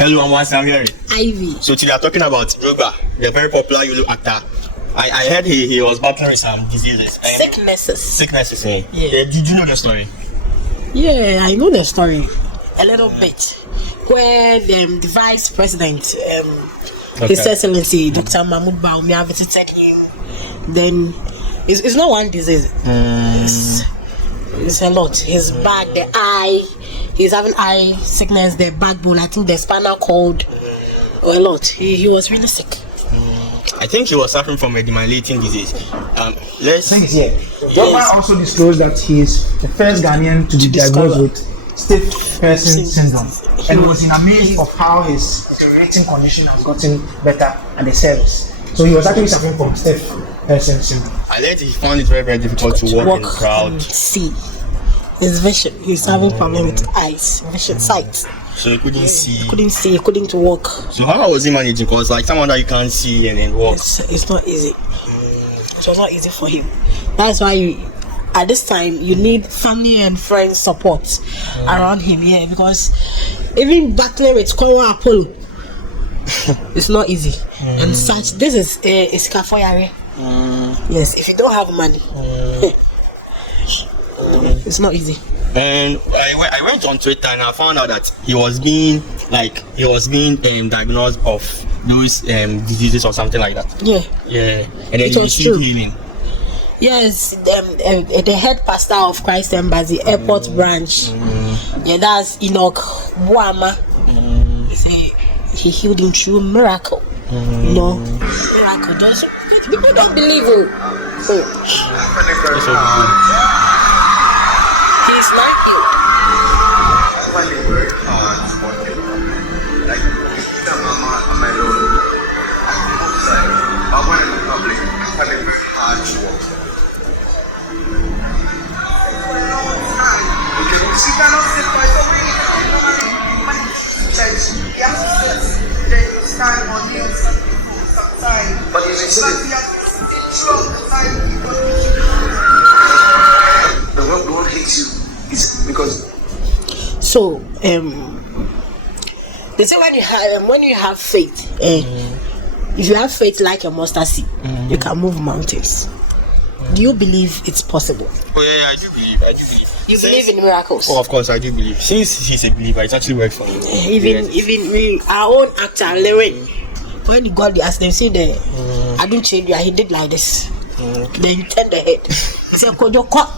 Hello, I'm Sam here. Ivy. So today we are talking about Drogba, the very popular Yolo actor. I heard he was battling with some diseases. Sicknesses, eh? Yeah. Did you know the story? Yeah, I know the story a little bit. Where the vice president, His Excellency Dr. Mahmoud Baumia visited him. Then it's not one disease. It's a lot. His back, the eye. He's having eye sickness, the backbone. I think the spinal cord. A lot. He was really sick. I think he was suffering from a demyelinating disease. Drogba also disclosed that he is the first Ghanaian to be diagnosed with stiff person syndrome, and he was in amaze of how his deteriorating condition has gotten better at the service. So he was actually suffering from stiff person syndrome. I learned he found it very, very difficult to walk in the crowd. And see his vision. He's having problem with eyes, vision, sight. So he couldn't see. He couldn't walk. So how was he managing? Because like someone that you can't see and then walk. It's not easy. It was not easy for him. That's why at this time you need family and friends support around him. Yeah, because even battling with Kowa Apollo, it's not easy. And such. This is Iskafoyare. Yes, if you don't have money, it's not easy. And I went on Twitter and I found out that he was being diagnosed of those diseases or something like that. Yeah. And then he received healing. Yes, the head pastor of Christ Embassy Airport branch. Yeah, that's Enoch Buama. He healed him through miracle. Miracle. People don't believe it. He's not healed. But you see, the world hates you. It's because so they say when you have faith, if you have faith like a mustard seed, you can move mountains. Do you believe it's possible? Oh yeah, I do believe. You believe in miracles? Oh, of course I do believe. Since he's a believer, it actually works for him. Even our own actor Larry, when he got the accident, say I don't change you. He did like this. Then he turned the head. He said Kojo cut.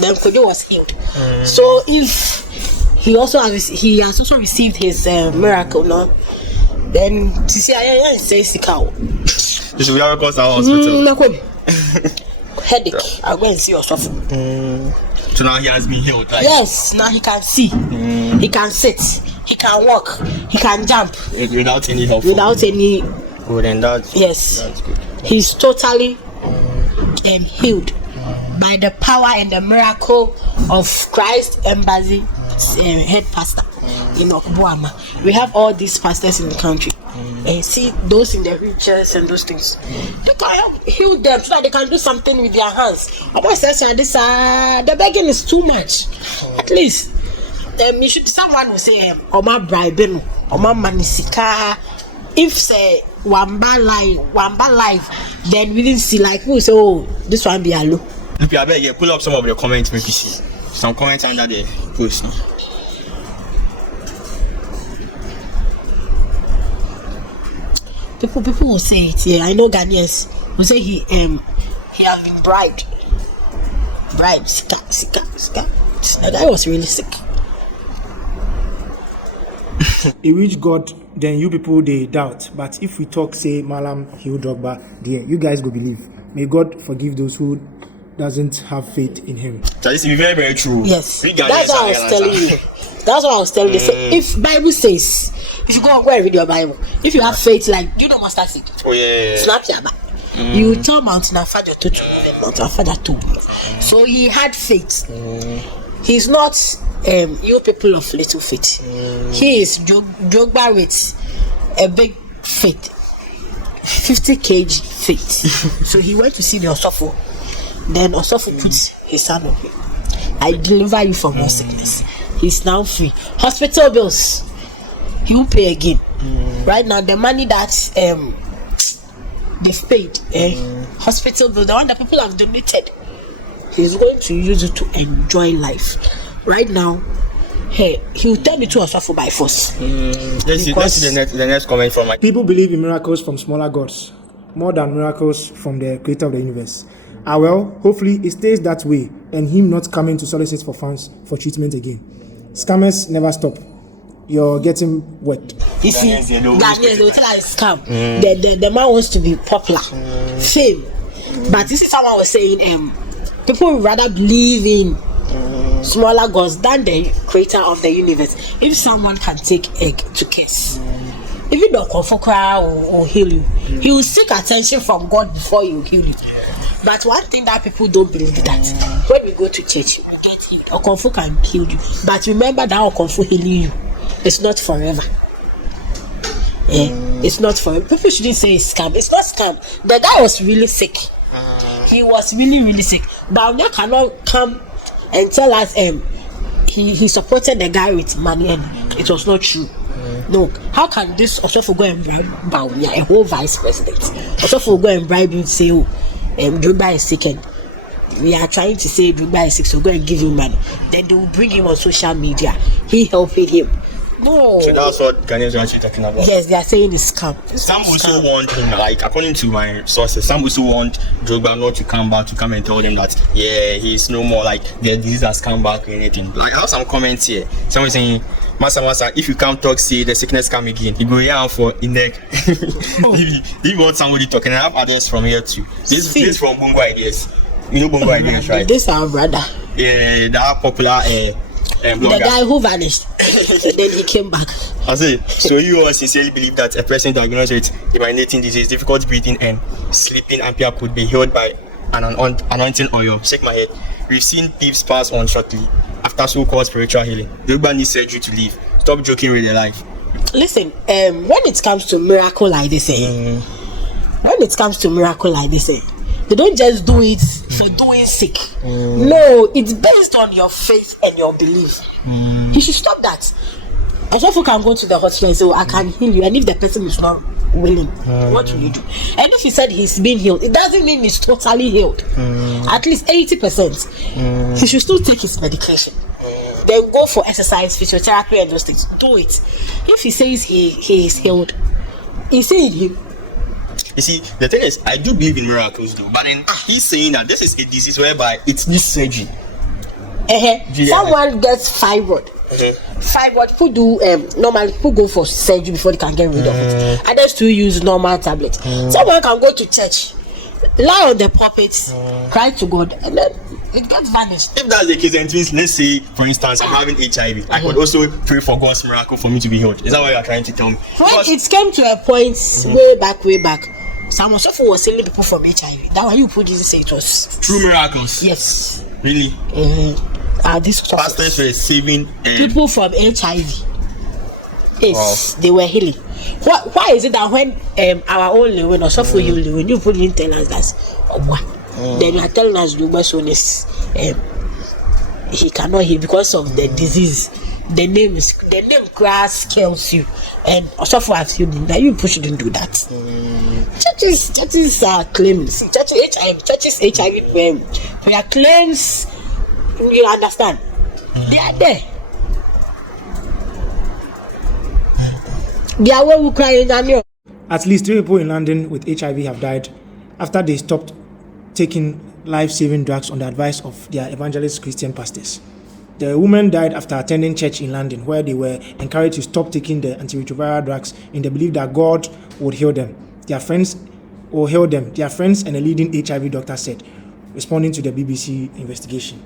Then Kojo was healed. So if he has also received his miracle, no? Then to see I say sick out. You should have called our hospital. Headache. I'll go and see yourself. So now he has been healed, right? Yes, now he can see. He can sit. He can walk. He can jump. Without any help. Without any. Oh, then that's good. He's totally healed by the power and the miracle of Christ Embassy head pastor in Okbuama. We have all these pastors in the country. And see those in the wheelchairs and those things. They can heal them so that they can do something with their hands. The begging is too much. At least you should someone will say Oma bribing, Oma manisika. If say Wamba live, then we didn't see like we say, oh, this one be alone. Look, I beg, pull up some of your comments, maybe see some comments under the post. People will say it. Yeah, I know Ghanaians will say he has been bribed. Sika. That guy was really sick. A rich God, then you people they doubt. But if we talk, say Malam heal Drogba, then you guys go believe. May God forgive those who doesn't have faith in him. That is very, very true. Yes, that's what I was telling you. That's what I was telling you. Say, if Bible says, if you go and read your Bible, if you have faith, like you know mustard seed. Oh yeah. Snap your back. You tell Mountain Afaja to Mountain Afaja to. So he had faith. He's not you people of little faith. He is Drogba with a big faith, 50 kg faith. So he went to see the Osofo. Then Osofo puts his son on him. I deliver you from your sickness. He's now free. Hospital bills. he will pay again. Right now, the money that they've paid, hospital bill, the one that people have donated, he's going to use it to enjoy life. Right now, he will tell me to Osofo by force. Let's see the next comment from my People believe in miracles from smaller gods more than miracles from the creator of the universe. Well, hopefully it stays that way and him not coming to solicit for funds for treatment again. Scammers never stop. You're getting wet. You see, Ghanaians, they will tell us scam. The man wants to be popular, fame. But this is someone was saying, people would rather believe in smaller gods than the creator of the universe. If someone can take egg to kiss, even though Kofokra or heal you, he will seek attention from God before he will heal you. But one thing that people don't believe is that when we go to church, we get healed. Okonfo can heal you. But remember that Okonfo healing you, it's not forever. It's not forever. People shouldn't say it's scam. It's not scam. The guy was really sick. He was really, really sick. But now cannot come and tell us he supported the guy with money and it was not true. No. How can this Osofo go and bribe Bawumia, a whole vice president? Osofo go and bribe you and say, Drogba is sick and we are trying to say Drogba is sick, so go and give him money. Then they will bring him on social media. He helping him. No. So that's what Ghanaians are actually talking about. Yes, they are saying it's scam. Some also want him, like according to my sources, some also want Drogba not to come back, to come and tell them that he's no more, like the disease has come back or anything. Like I have some comments here. Someone saying, Masa, if you come talk, say the sickness come again. You go here for in neck. If you want somebody talking, I have others from here too. This is from Bongo Ideas. You know Bongo Ideas, right? This our brother. Yeah, that popular the guy who vanished. Then he came back. I say, so you all sincerely believe that a person diagnosed with emanating disease, difficult breathing and sleeping apnea could be healed by an anointing oil? Shake my head. We've seen thieves pass on shortly after so-called spiritual healing. Drogba needs surgery to live. Stop joking with their life. Listen, when it comes to miracle like this, they don't just do it for doing sick. No, it's based on your faith and your belief. You should stop that. Osofo can go to the hospital and say, I can heal you, and if the person is not willing, what will you do? And if he said he's been healed, it doesn't mean he's totally healed. At least 80%. He should still take his medication. Then go for exercise, physiotherapy, and those things. Do it. If he says he is healed, he's saying him. You see, the thing is, I do believe in miracles though, but then he's saying that this is a disease whereby it needs surgery. Someone gets fibroid. Fibroid, who do normally who go for surgery before they can get rid of it. Others to use normal tablets. Someone can go to church, lie on the pulpit, cry to God, and then it gets vanished. If that's the case, then it means, let's say, for instance, I'm having HIV. I could also pray for God's miracle for me to be healed. Is that what you're trying to tell me? When it came to a point way back, someone was selling people from HIV. That one you put this say it was true miracles. Yes. Really? This pastors were saving people from HIV. Yes, they were healing. Why is it that when our own Lewin or Suffer you when you put in tell us that then you are telling us the is he cannot heal because of the disease. The name grass kills you, and Suffer has healing. That you shouldn't do that. Churches are claims. Churches HIV prayer claims. You understand? They are there. They are who crying and you. At least 3 people in London with HIV have died after they stopped taking life-saving drugs on the advice of their evangelist Christian pastors. The woman died after attending church in London, where they were encouraged to stop taking the antiretroviral drugs in the belief that God would heal them. Their friends and a leading HIV doctor said, responding to the BBC investigation.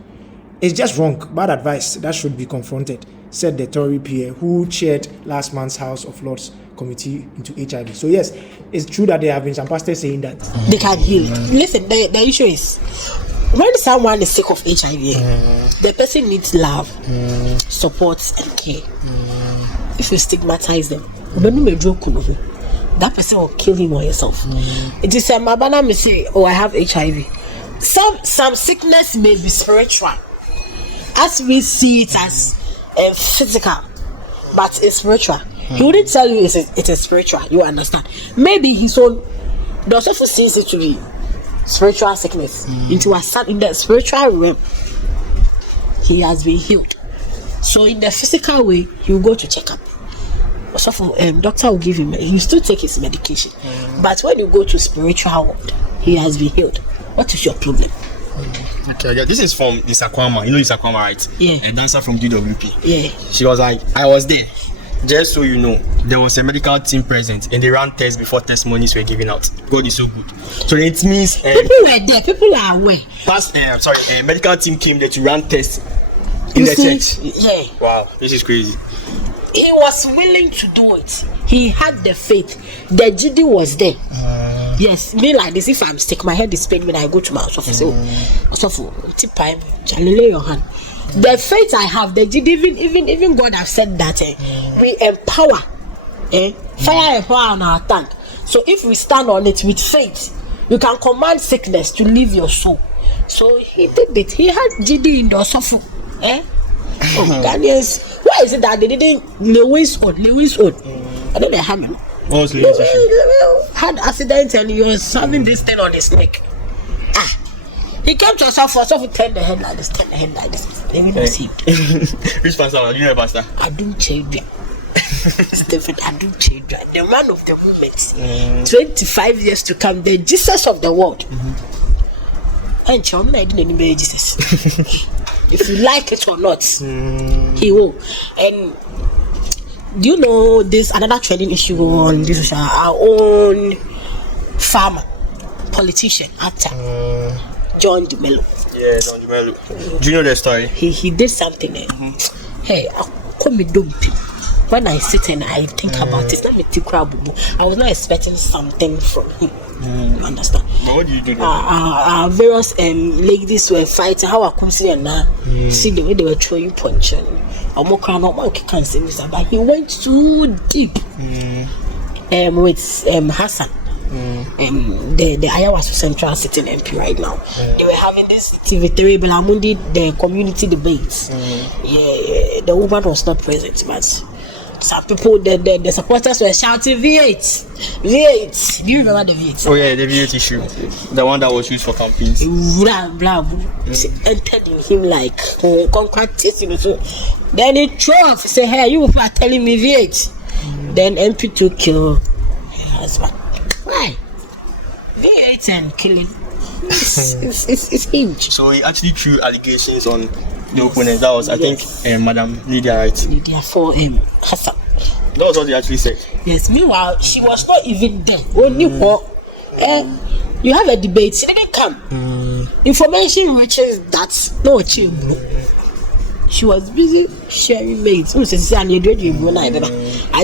It's just wrong, bad advice that should be confronted, said the Tory peer who chaired last month's House of Lords committee into HIV. So yes, it's true that there have been some pastors saying that they can heal. Listen, the issue is when someone is sick of HIV, the person needs love, support, and care. If you stigmatize them, that person will kill him or herself. It is a mabana may say, I have HIV. Some sickness may be spiritual, as we see it as physical, but it's spiritual. He wouldn't tell you it is spiritual. You understand? Maybe his own. The also sees it to be spiritual sickness. Into a son in the spiritual realm, he has been healed. So in the physical way, he will go to check up. So for doctor will give him. He still take his medication. But when you go to spiritual world, he has been healed. What is your problem? Okay, yeah, this is from Lisa Kwama. You know Lisa Kwama, right? Yeah. A dancer from DWP. Yeah. She was like, I was there. Just so you know, there was a medical team present and they ran tests before testimonies were given out. God is so good. So it means people were there, people are aware. Medical team came there to run tests in the church. Yeah. Wow, this is crazy. He was willing to do it. He had the faith. The GD was there. Yes, me like this. If I'm sick, my head is pain when I go to my office. Tip time, lay your hand. The faith I have, the GD, even God have said that we empower, fire and power on our tongue. So if we stand on it with faith, you can command sickness to leave your soul. So he did it. He had GD in the sofa. Ghanaians, why is it that they didn't Lewis on? I don't know how many. Had accident and he was having this thing on his neck. He came to us for turn the head like this. They will not see it. Which pastor? You know pastor? I do change. Stephen, I do change. The man of the movement. 25 years to come, the Jesus of the world. And Chom, I didn't know Jesus. If you like it or not, he will. And do you know this another trending issue on this? Our own farmer, politician, actor, John Dumelo. Yeah, John Dumelo. Do you know the story? He did something. Hey, I call me dumpy. When I sit and I think about it, I was not expecting something from him. You understand? But what did you do? Various ladies were fighting. How I come see and now see the way they were throwing punch and can't say this, but he went too deep. With Hassan. The Iowa Central sitting MP right now. They were having this TV3 Belamundi, the community debates. Yeah, the woman was not present, but some people, the supporters were shouting V8. Do you remember the V8? Oh yeah, the V8 issue, the one that was used for campaigns. Entered in him like then he drove. Say, hey, you are telling me V8. Then MP took your husband. Why? V8 and killing. It's huge. So he actually threw allegations on the opponents. That was, I think, Madam Lydia, right? Lydia for Hassan. That was what they actually said. Yes. Meanwhile, she was not even there. Only you have a debate. She didn't come. Information reaches that no chill. She was busy sharing mates. I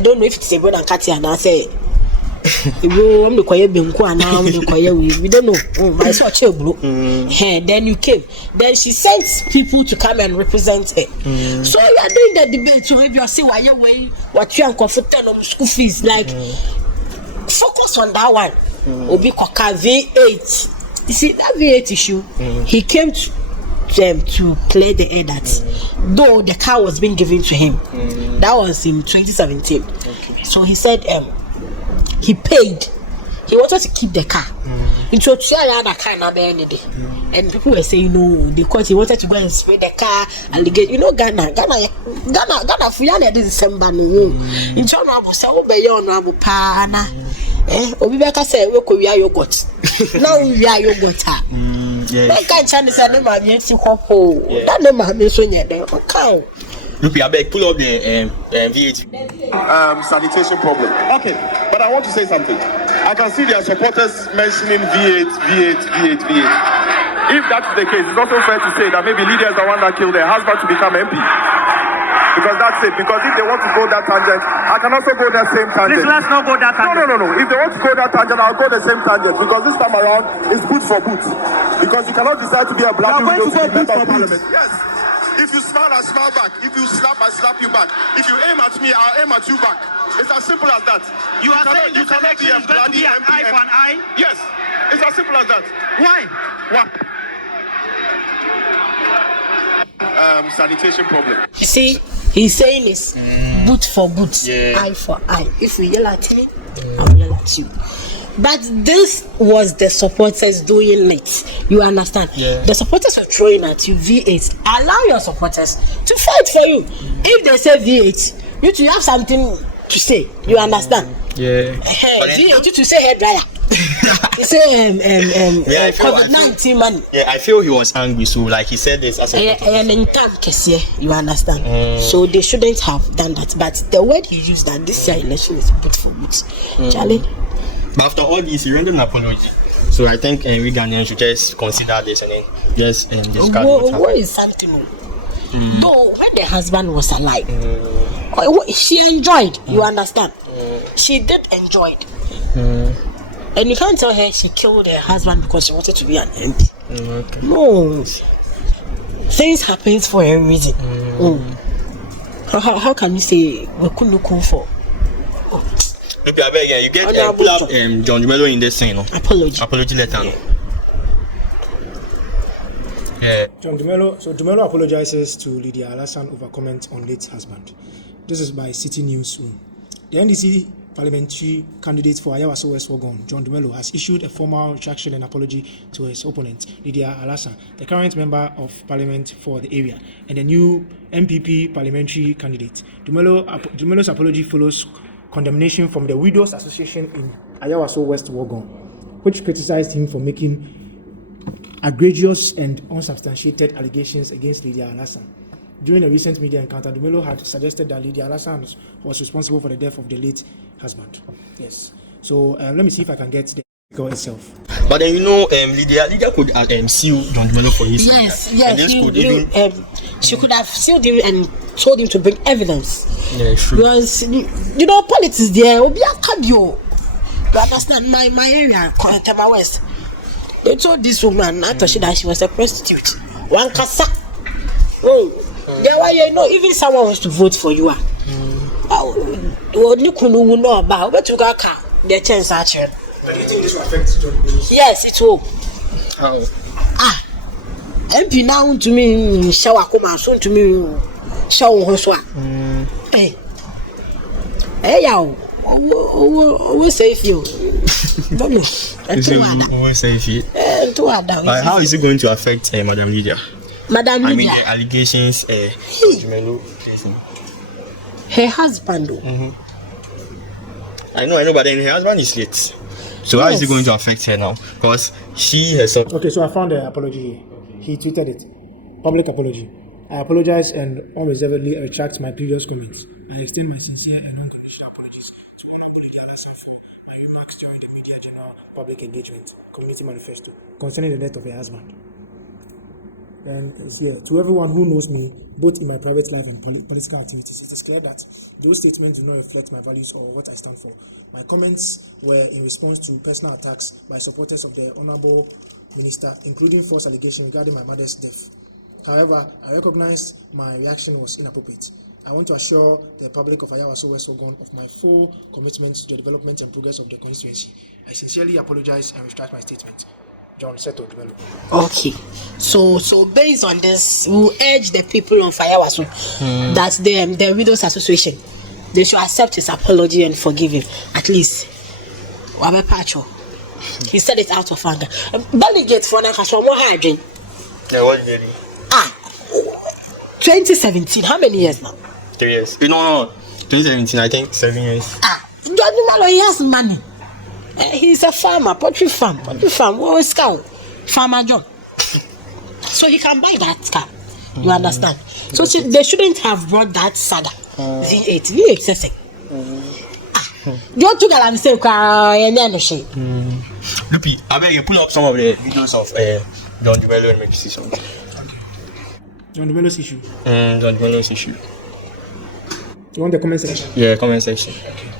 don't know if it's a brother and Katia and I say. We don't know. I saw chill blue. Then you came. Then she sent people to come and represent her. So you are doing the debate. So if you say why you way, what you are comfortable on school fees, like focus on that one. Obi Koka V8. You see that V8 issue. He came to clear the air that though the car was being given to him, that was in 2017. So he said he paid. He wanted to keep the car. Into a car now and people were saying no, because he wanted to go and spray the car and get Ghana Fuyana this December no. In China was say obey honorable pana. Obi Beka say we ko wia yogurt. Now we wia yogurt ha. Yes. Can't China say no ma me ti kopo. That no ma me so nya dey cow. Look, I beg, pull up the V8. Sanitation problem. Okay, but I want to say something. I can see their supporters mentioning V8. If that's the case, it's also fair to say that maybe Lydia is the one that killed her husband to become MP. Because that's it. Because if they want to go that tangent, I can also go that same tangent. Please let's not go that tangent. No. If they want to go that tangent, I'll go the same tangent. Because this time around, it's boot for boot. Because you cannot decide to be a black widow to be member of parliament. Yes. If you smile, I smile back. If you slap, I slap you back. If you aim at me, I'll aim at you back. It's as simple as that. You saying this election is going to be an eye for an eye? Yes. It's as simple as that. Why? What? Sanitation problem. You see, he's saying this. boot for boot, eye for eye. If you yell at me, I will yell at you. But this was the supporters doing it. You understand? The supporters were throwing at you V8. Allow your supporters to fight for you. If they say V8, you should have something to say. You understand? V8 to say hair dryer. You say COVID-19 money. I feel he was angry, so like he said this as a you understand? So they shouldn't have done that. But the word he used that this year election is boot for boot. Chale. But after all this, he rendered an apology. So I think we Ghanaians should just consider this and then just discard what is something? No, when the husband was alive, she enjoyed. You understand? She did enjoy it. And you can't tell her she killed her husband because she wanted to be an MP. No. Things happen for a reason. How can you say we couldn't look for? Maybe I beg you get pull up John Dumelo in this thing, no? Apology letter, no? John Dumelo. So Dumelo apologizes to Lydia Alasan over comment on late husband. This is by City Newsroom. The NDC parliamentary candidate for Ayawaso West Wogon, John Dumelo, has issued a formal retraction and apology to his opponent, Lydia Alasan, the current member of parliament for the area, and the new MPP parliamentary candidate. Dumelo's apology follows condemnation from the Widows Association in Ayawaso West Wogon, which criticized him for making egregious and unsubstantiated allegations against Lydia Alasan. During a recent media encounter, Dumelo had suggested that Lydia Alasan was responsible for the death of the late husband. Yes. So let me see if I can get the article itself. But then Lydia could sue John Dumelo for his she could have sued him and told him to bring evidence. Yeah, true. Because politics there will be a cabio. You understand? My area, Tema West. They told this woman after that she was a prostitute. One kasa. There were even someone wants to vote for you. You couldn't know about but you got their chance actually. But do you think this will affect John Dumelo? Yes, it will. How? MP now to me shower come soon to me shower hoswa. We save you. Don't know. How is it going to affect Madam Lydia? Madam Lydia. I mean the allegations Dumelo placing. Her husband. I know, but then her husband is late. So how is it going to affect her now? Because she herself. Okay, so I found the apology. He tweeted it. Public apology. I apologize and unreservedly retract my previous comments. I extend my sincere and unconditional apologies to Honorable Lydia Alasan for my remarks during the media journal public engagement community manifesto concerning the death of her husband. And it's here to everyone who knows me, both in my private life and political activities. It is clear that those statements do not reflect my values or what I stand for. My comments were in response to personal attacks by supporters of the Honorable Minister, including false allegations regarding my mother's death. However, I recognize my reaction was inappropriate. I want to assure the public of Ayawaso West Wogon of my full commitment to the development and progress of the constituency. I sincerely apologize and retract my statement. John Seto Dumelo. Okay, so based on this, we urge the people of Ayawaso that the Widows Association, they should accept his apology and forgive him. At least, he said it out of anger. Delegate for Nakaswa. Yeah, what did he? 2017. How many years now? 3 years. No. 2017. I think 7 years. John Dumelo, he has money. He's a farmer, poultry farm, scout, farmer John. So he can buy that car. You understand? So they shouldn't have brought that saga. V8, says you took a mistake, and then she. Lupi, I beg you pull up some of the videos of John Dumelo and make you see something. John Dumelo's issue. John Dumelo's issue. You want the comment section? Yeah, comment section. Okay.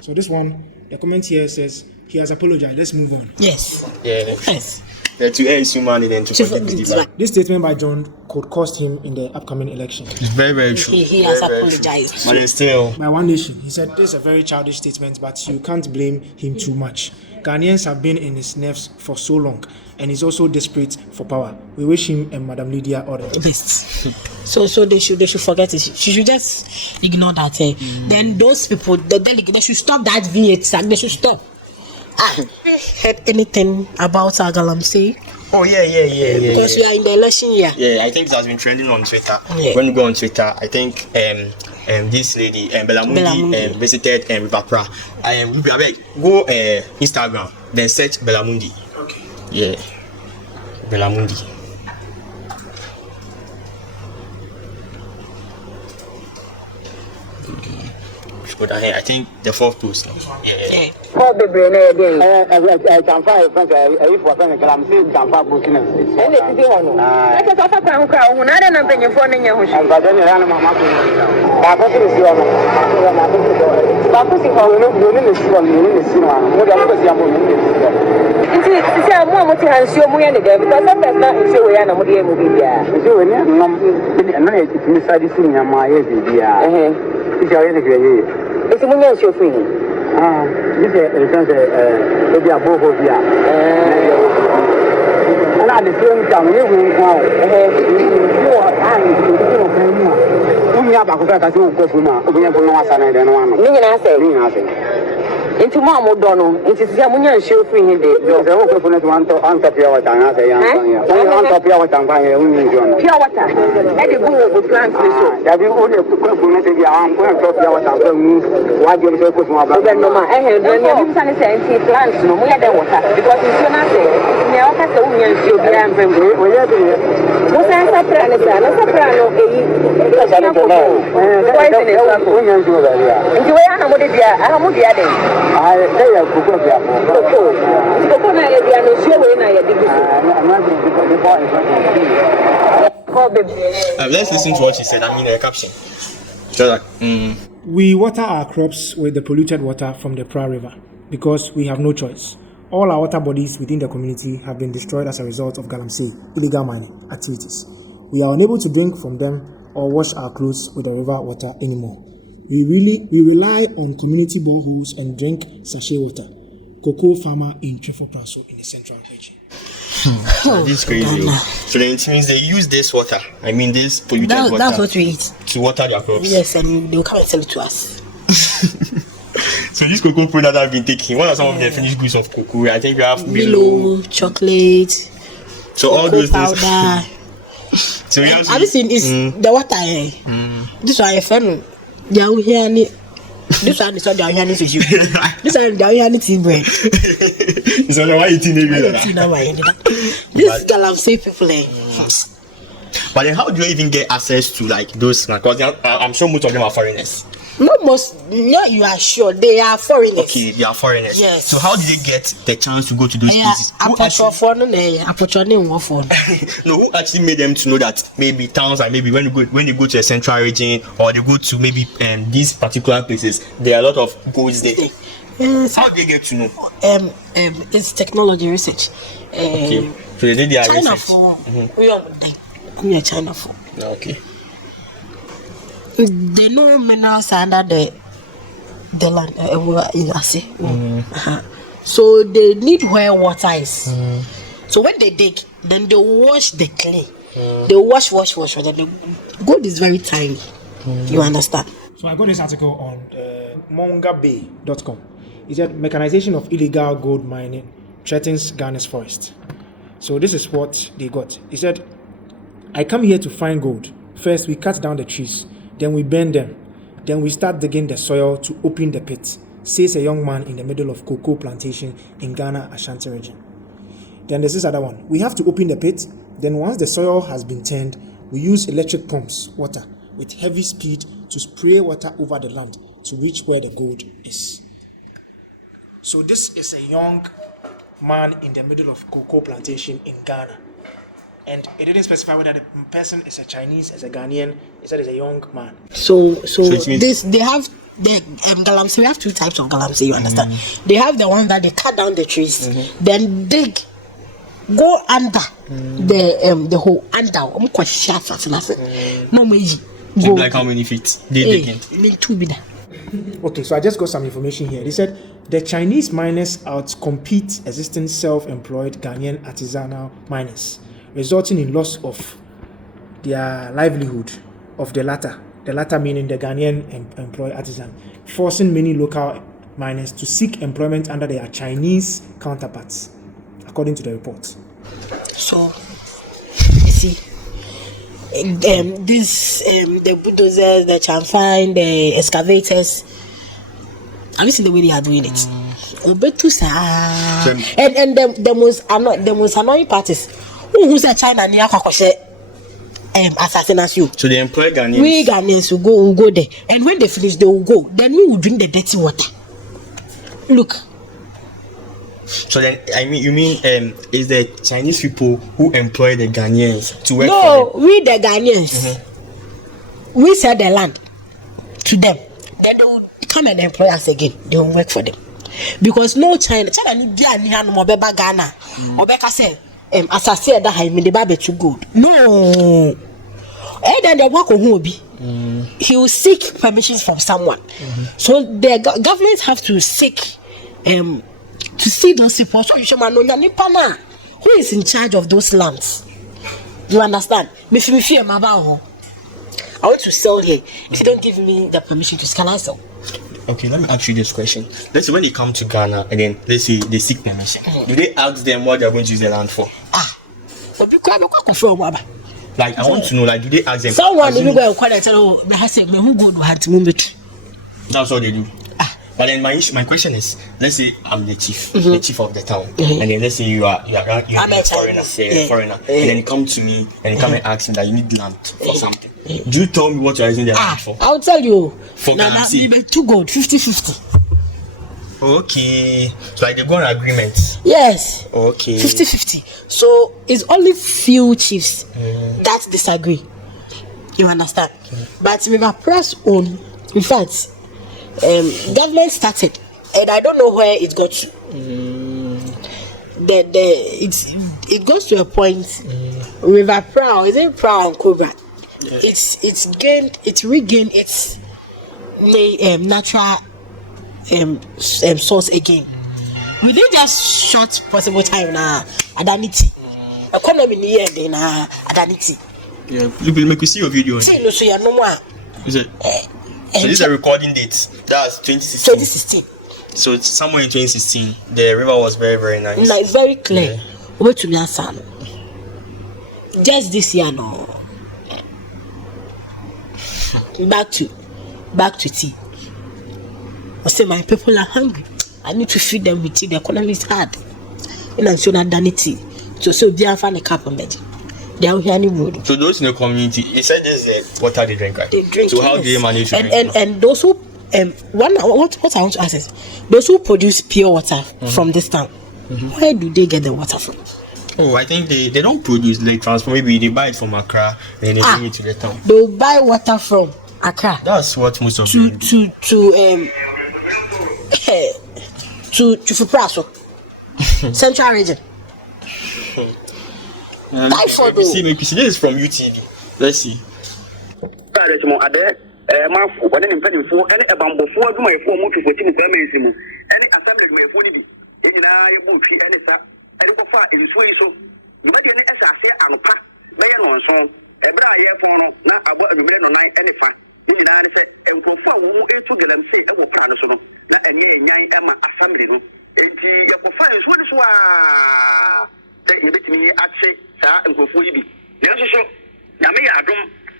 So this one, the comment here says he has apologized. Let's move on. Yes. Yeah. Yes. To err is human and then to forget is divine. This statement by John could cost him in the upcoming election. It's very, very true. He has Very, very apologized. true. But it's still. By One Nation, he said this is a very childish statement, but you can't blame him too much. Ghanaians have been in his nerves for so long, and he's also desperate for power. We wish him and Madam Lydia all the best. So they should forget it. She should just ignore that. Then those people, the delegate, they should stop that V8 sack. They should stop. Heard anything about Galamsey? Oh yeah. Because we are in the election year. Yeah, I think it has been trending on Twitter. Yeah. When you go on Twitter, I think this lady Belamundi visited Ripapra. Go Instagram, then search Belamundi. Okay. Yeah, Belamundi. I think the fourth post. Yeah. For the brain again, I can find if for some Galamsey can find booking. And it is one. I can talk about crowd when I don't bring your phone in your house. But then I am a it's a million chauffeur. This is a boho here. And at the same time, you will go. We have a go from into Mamma Dono, it is a million chauffeur in the open one to answer pure water. On top pure water, pure water. And the bull would plant the show. Have you only put the arm when I talk pure water? Why do you put my brother? No, I have done plants no more than water because it's not saying now. That's the union should be ample. What's a soprano? Because I don't know. Why is it a union? Into where I'm with the other. I say a cocoa. Let's listen to what she said. I mean, the caption. We water our crops with the polluted water from the Pra River because we have no choice. All our water bodies within the community have been destroyed as a result of Galamsey illegal mining activities. We are unable to drink from them or wash our clothes with the river water anymore. We rely on community boreholes and drink sachet water. Cocoa farmer in Trifo Praso in the central region. This is crazy. So then it means they use this water. I mean this polluted water. That's what we eat. To water their crops. Yes, and they'll come and sell it to us. So these cocoa products have been taken. What are some of the finished goods of cocoa? I think we have Milo, chocolate. So all those powder. So we have everything is the water. This one I found. This one is not down here. This is this one down here. Tea bread. So why eating it? This Galamsey people. But then, how do you even get access to like those? Because I'm sure most of them are foreigners. No, you are sure they are foreigners. Okay, they are foreigners. Yes. So how did they get the chance to go to those places? No, who actually made them to know that maybe towns and maybe when they go to a central region or they go to maybe these particular places, there are a lot of goals there. Yes. How do they get to know? It's technology research. Okay. So they did their China research. We are China for. Okay. They know minerals under the land. So they need where water is. So when they dig, then they wash the clay. They wash. Then the gold is very tiny. You understand? So I got this article on mongabay.com. It said mechanization of illegal gold mining threatens Ghana's forest. So this is what they got. He said, I come here to find gold. First, we cut down the trees. Then we burn them. Then we start digging the soil to open the pit, says a young man in the middle of cocoa plantation in Ghana, Ashanti region. Then there's this other one. We have to open the pit. Then once the soil has been turned, we use electric pumps, water, with heavy speed to spray water over the land to reach where the gold is. So this is a young man in the middle of cocoa plantation in Ghana. And it didn't specify whether the person is a Chinese, is a Ghanaian, it said it's a young man. So this they have the Galamsey. We have two types of Galamsey, you understand? They have the one that they cut down the trees, then dig go under the whole under. No way. Go. Like how many feet? They two be there. Okay, so I just got some information here. They said the Chinese miners outcompete existing self-employed Ghanaian artisanal miners, resulting in loss of their livelihood of the latter meaning the Ghanaian employed artisan, forcing many local miners to seek employment under their Chinese counterparts, according to the report. So, you see, the bulldozers, the chamfine, the excavators, have you seen the way they are doing it? And the most annoying part is who said China near Kakoshe assassinate you. So they employ Ghanaians. We Ghanaians will go there, and when they finish, they will go. Then we will drink the dirty water. Look. So then, you mean is the Chinese people who employ the Ghanaians to work for them? No, we the Ghanaians. We sell the land to them. Then they will come and employ us again. They will work for them. Because no China need no Ghana. Obeka say as I said that I mean the baby too good. No. And then the work will be. He will seek permissions from someone. So the governments have to seek to see those people. So you should know who is in charge of those lands. You understand? I want to sell here. If you don't give me the permission to can I sell? Okay, let me ask you this question. Let's say when they come to Ghana and then let's say they seek permission, do they ask them what they're going to use the land for? Like I want to know, like do they ask them? Someone will go and call and tell who go to have to move it. That's what they do. But then my question is, let's say I'm the chief of the town, and then let's say you're a foreigner, foreigner, and then you come to me and you come and ask me that you need land for something. Do you tell me what you're using the land for? I'll tell you. For two gold, 50-50. Okay, so like they go on agreement. Yes. Okay. 50-50. So it's only few chiefs that disagree. You understand? But with a press on, in fact. Government started, and I don't know where it got to. It goes to a point. River Prow, is it Prow and Cobra? It's regained its natural source again. Within just short possible time now, Adaniti. Economy near then Adaniti. Yeah, you make we see your video. See, no, so you no more. Is it? So this is a recording date. That's 2016. So it's somewhere in 2016, the river was very, very nice. Like very clear. Over to Nyansan. Just this year, no. Back to tea. I say my people are hungry. I need to feed them with tea. The economy is hard. And I'm sure that done it tea. So they have found a cup of bed. They are here anymore. So those in the community, you said this is the water they drink, right? They drink. So how do they manage to drink? And those who what I want to ask is those who produce pure water from this town, where do they get the water from? Oh, I think they don't produce, they transfer. Maybe they buy it from Accra and they bring it to the town. They buy water from Accra. That's what most of them do. To Fupraso, Central Region. See, this is from UTV. Let's see.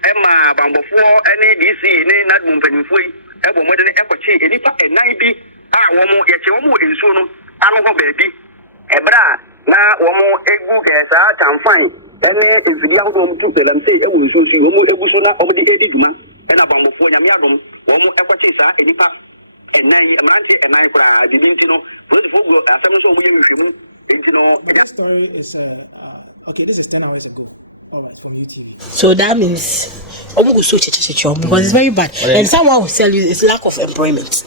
Emma Bambofo, any DC, not Mumpenfui, Ebo Modern Equachi, any Naibi, Womo, Yachomo, in Suno, Amo baby. Ebra, na Womo, Egu, Gasa, can find. Any is the young home to them say, Ewu, Sumu, Ebusuna, over the Edigma, and a Bambofo, Yamiadum, Womo Equachisa, any pap, and nine, a Manti, and I didn't know, but if you are some so willing to move, and you know, that story is, okay, this is 10 hours ago. So that means because it's very bad. And someone will tell you it's lack of employment.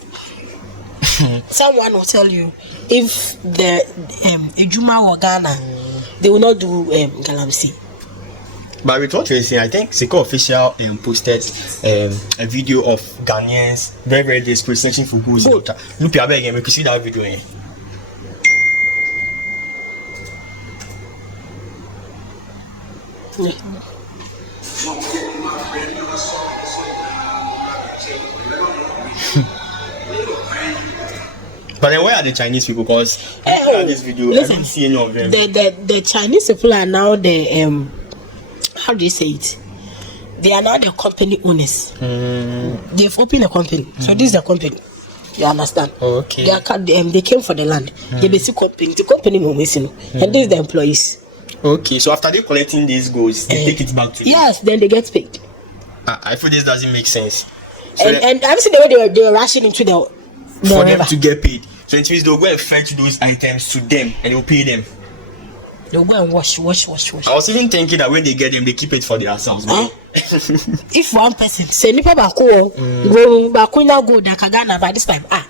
Someone will tell you if the Ejuma or Ghana they will not do Galamsey. But with what you're saying, I think Seko official posted a video of Ghanaians very, very desperate searching for goals. Look, I beg you, see that video here. But then where are the Chinese people? Because this video, listen, I don't see any of them. The Chinese people are now the how do you say it? They are now the company owners. They've opened a company, so this is the company. You understand? Okay. They came for the land. They basically company. The company will missing, and this is the employees. Okay, so after they collecting these goods, they take it back to you. Yes, then they get paid. I feel this doesn't make sense. So And I've seen the way they were rushing into the for river. them to get paid. So it means they'll go and fetch those items to them and they'll pay them. They'll go and wash. I was even thinking that when they get them, they keep it for themselves. If one person say nipa bako go bako na go da Ghana by this time I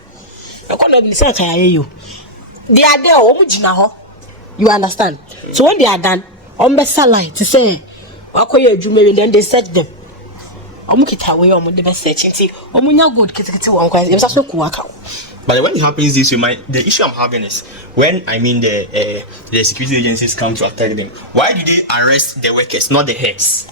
can't be saying kaya you. They are there you understand? So when they are done, be salary to say wakoye adwuma then they search them. Kita we the best search nti nya good kitikiti won kwa e so ku aka. But when it happens this way, the issue I'm having is when the security agencies come to attack them, why do they arrest the workers, not the heads?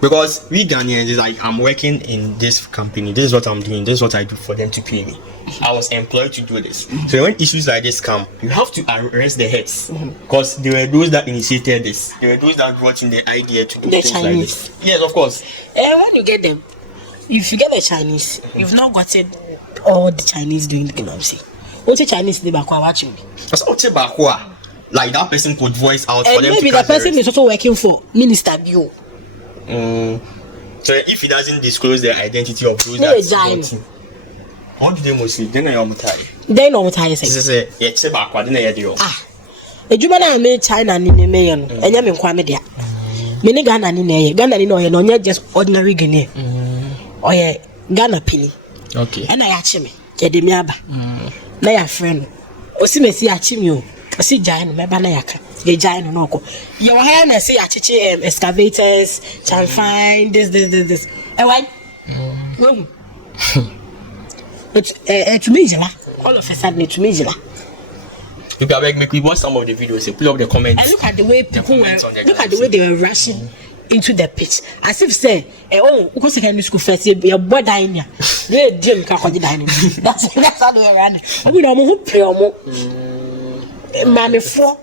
Because we Ghanaians is like, I'm working in this company, this is what I'm doing, this is what I do for them to pay me. I was employed to do this. So when issues like this come, you have to arrest the heads. Because they were those that initiated this. They were those that brought in the idea to do the things Chinese. like this. Yes, of course. And when you get them, if you get the Chinese, you've not gotten all the Chinese doing the Galamsey. What's the Chinese they back watching me? Like that person could voice out and for them to maybe the person is also working for Minister Bio. So if he doesn't disclose the identity of those that how do they mostly? They know what I say. It's a backward, then A Jumana made China in the mayon, and Yamin Quamedia. Many Ghana in Ghana in oil, not just ordinary Guinea. Or Ghana penny. Okay. And I ask me, Jedimiaba. Naya friend. Osimesi Achimio. See giant Mebanayaka. The giant Noko. Your highness see Achichi excavators, shall find this. And why? It's Mijala. All of a sudden, it's Mijala. People are make me watch some of the videos. Pull up the comments. And look at the way people were. Look at the way they were rushing into the pitch, as if say, "Oh, because secondary school first, your boy dying here. They didn't come dining." That's how they were running. We don't move play more. Manife.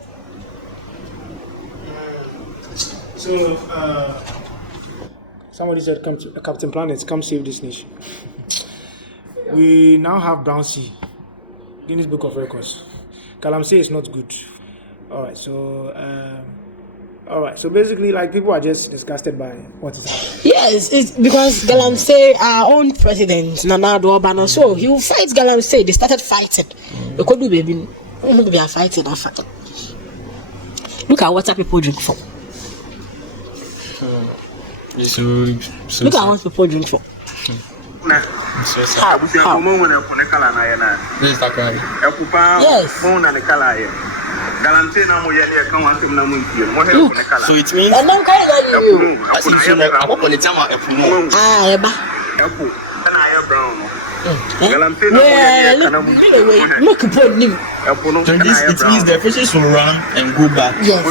So, somebody said, "Come to Captain Planet, come save this nation." We now have Brown Sea, Guinness Book of Records. Galamsey is not good. All right, so basically, like, people are just disgusted by what is happening. Yes, it's because Galamsey, our own president Nana Addo, so he will fight Galamsey. They started fighting. They could do baby. They are fighting. Look at what people drink for. So look at what people drink for. How? This is Yes. So it means And then carry you. as if you know, I hope on the time Eba. Look upon him. so this it means the fishes will run and go back. Yes.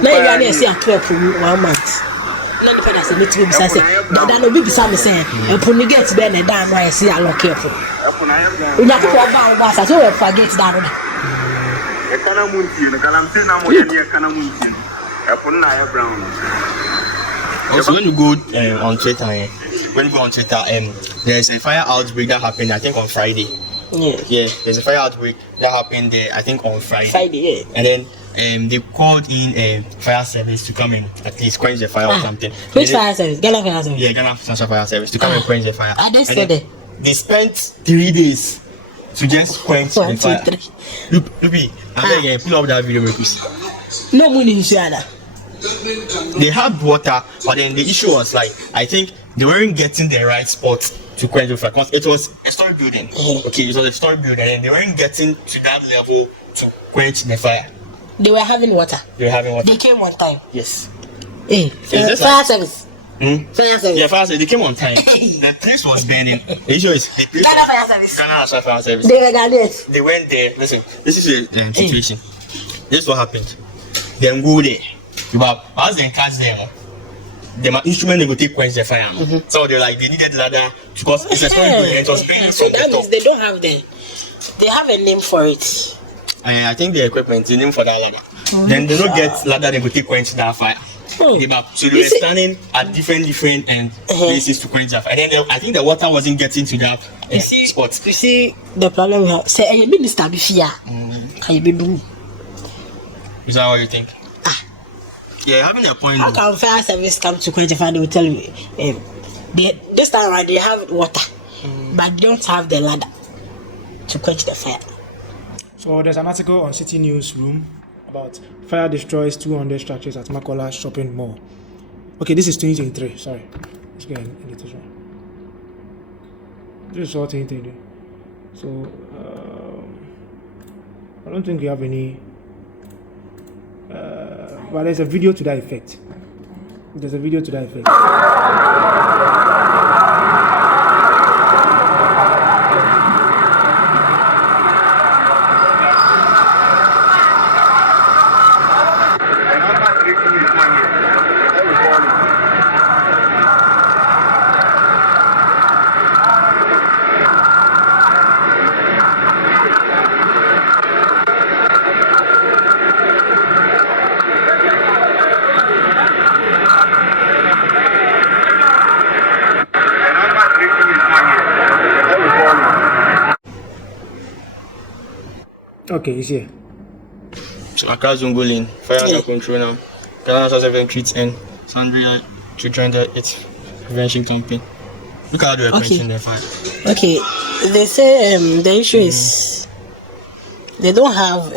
Now you are see a clear for 1 month. Not the person meet me say that no be some say and put me get there and down why see a lot careful. We not to go back so we forget that. Also, when you go on Twitter, there's a fire outbreak that happened, I think, on Friday. Yeah, there's a fire outbreak that happened there, I think, on Friday. Yeah. And then they called in fire service to come and at least quench the fire or something. Which fire service? Ghana Fire Service. Yeah, Ghana Fire Service to come and quench the fire. They said it. They spent 3 days to just quench the fire. Look, I'm going to pull up that video real quick. No money in Shana. They had water, but then the issue was like, I think they weren't getting the right spot to quench the fire because it was a story building. Okay, it was a story building, and they weren't getting to that level to quench the fire. They were having water. They came one time. Yes. Hey, fire service. Fire service. Yeah, fire service. They came on time. The place was burning. The issue is the place Ghana fire service. Ghana National Fire Service. They were Ghanaians. They went there. Listen, this is a situation. This is what happened. Then go there. As they catch them, the instrument they go take quench the fire. So they needed ladder because it's a story building. It was burning from the That top. means they don't have they have a name for it. I think the equipment is named for that ladder. Then they don't get ladder, they go take quench that fire. So they were standing at different places to quench that fire. And then I think the water wasn't getting to that spot. You see the problem we have. Say, you minister be fear. Can you be doing? Is that what you think? Yeah, having a point. How can fire service come to quench the fire? They will tell you. This time around they have water, but they don't have the ladder to quench the fire. So there's an article on City Newsroom about fire destroys 200 structures at Makola shopping mall. Okay, this is 2023. Sorry, let's get in this one. This is all 2023. So I don't think we have any. But there's a video to that effect. Okay, he's here. So Accra Zungulin, fire under control now. Ghana has even treats and Sandria to join the prevention campaign. Look how they are quenching the fire. Okay, they say the issue is they don't have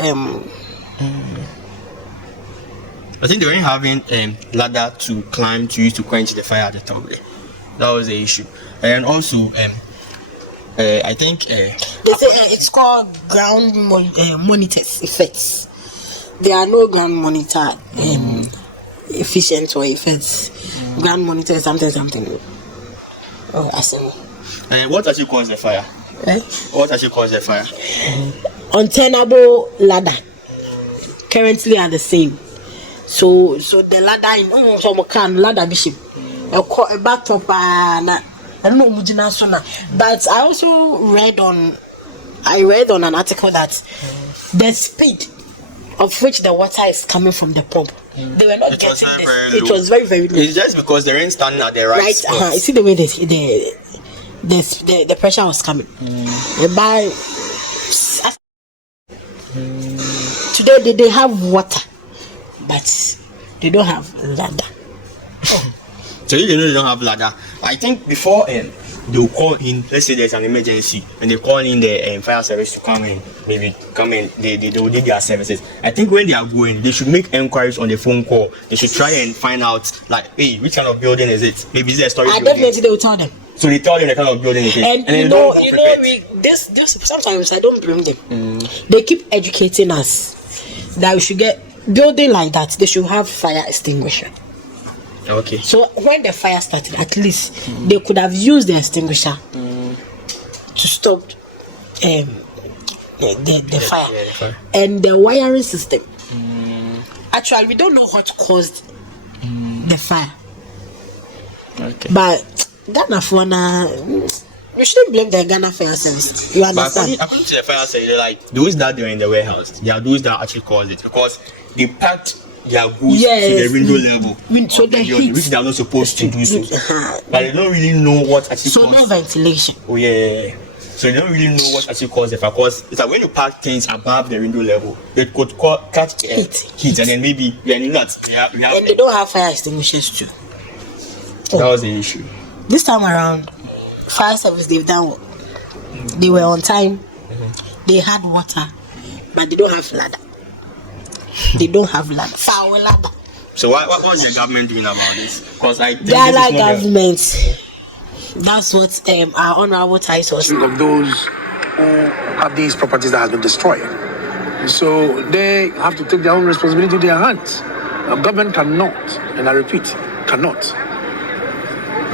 I think they weren't having ladder to climb to use to quench the fire at the top there. That was the issue. And also I think they say it's called ground monitors effects. There are no ground monitor efficient or effects. Ground monitor something. Oh, I see. What actually caused the fire? What actually caused the fire? Untenable ladder. Currently are the same. So the ladder in ladder bishop. A backdrop I don't know, but I also read on an article that the speed of which the water is coming from the pump, they were not getting it. It was very, very low. It's just because they weren't standing at the right spot. You see the way the pressure was coming. Today they have water, but they don't have ladder. So you know they don't have ladder. I think before they will call in, let's say there's an emergency, and they call in the fire service to come in, they will do their services. I think when they are going, they should make inquiries on the phone call. They should try and find out, like, hey, which kind of building is it? Maybe is it a storage building? Definitely they will tell them. So they tell them the kind of building it is. And you know, this sometimes I don't blame them. They keep educating us that we should get building like that. They should have fire extinguisher. Okay. So when the fire started, at least they could have used the extinguisher to stop the fire. Yeah, the fire. And the wiring system. Actually, we don't know what caused the fire. Okay. But Ghana we shouldn't blame the Ghana Fire Service. You understand? But according to the fire service, they're like those that were in the warehouse. They are those that actually caused it because they packed their goods to the window level. So the heat, which they are not supposed to do so. But they don't really know what actually so caused. no ventilation. Oh yeah. So they don't really know what actually caused the fire because it's like when you pack things above the window level, it could catch heat, and then maybe we have and they don't have fire extinguishers too. That was the issue. This time around, fire service they've done what? They were on time. They had water, but they don't have ladder. They don't have ladder. Foul ladder. So what was the government doing about this? Because I think Ghana government That's what our honorable title was. Of those who have these properties that have been destroyed. So they have to take their own responsibility in their hands. Government cannot, and I repeat, cannot.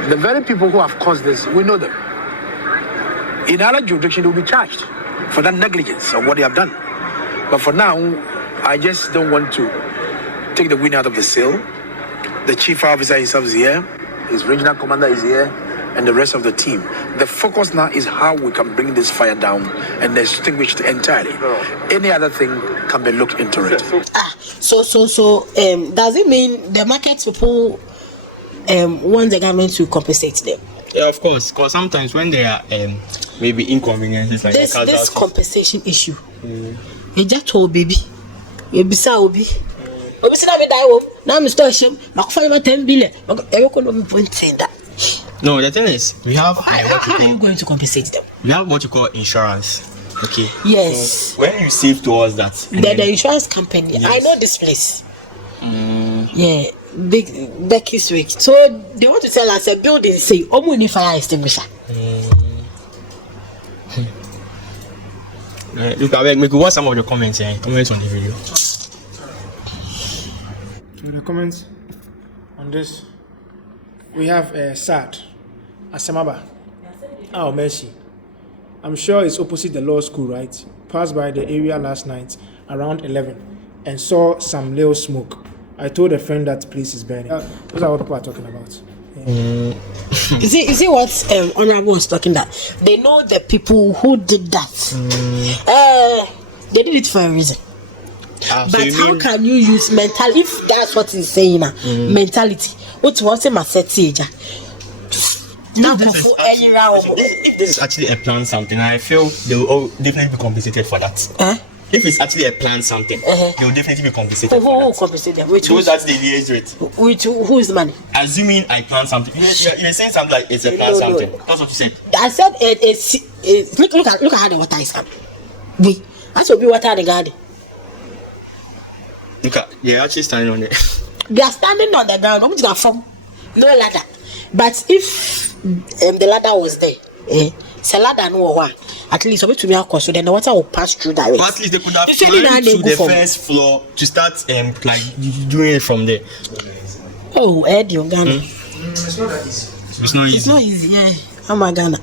The very people who have caused this, we know them. In other jurisdiction, they will be charged for that negligence of what they have done. But for now, I just don't want to take the wind out of the sail. The chief officer himself is here, his regional commander is here, and the rest of the team. The focus now is how we can bring this fire down and extinguish it entirely. Any other thing can be looked into it. So does it mean the market people want the government to compensate them? Yeah, of course. Because sometimes when there are maybe inconveniences like this compensation issue, you just told baby, you be so obi. Obi say na me die wo. Now me store shame. Makufa you 10 billion. No, the thing is, we have how are you going to compensate them? We have what you call insurance. Okay. Yes. So when you save towards that, the insurance company. Yes. I know this place. Yeah, big Becky's week. So they want to tell us a building say only fire extinguisher. Look, I make watch some of the comments here. Comments on the video. In the comments on this, we have Sad Asamaba. Oh, mercy. I'm sure it's opposite the law school, right? Passed by the area last night around 11 and saw some little smoke. I told a friend that place is burning. Those are what people are talking about. Yeah. You see what Honorable was talking about? They know the people who did that. They did it for a reason. But so how can you use mentality if that's what he's saying now? Mentality. What was it if this is actually a plan something, I feel they will all definitely be compensated for that. If it's actually a plan something, they will definitely be compensated for that. Compensate them? Which those that they liaise with. Which who's the money? Assuming I plan something. You're saying something like it's a plan something. That's what you said. I said look at how the water is coming. That's what be water in the garden. Look at they're actually standing on it. They are standing on the ground. What is that from? No ladder. But if the ladder was there, it's a ladder no one. At least to be so then the water will pass through that way. But at least they could have climbed to the first floor to start like doing it from there. Oh, Eddie, Ghana. It's not that easy. It's not easy. It's not easy, yeah. I'm a Ghana.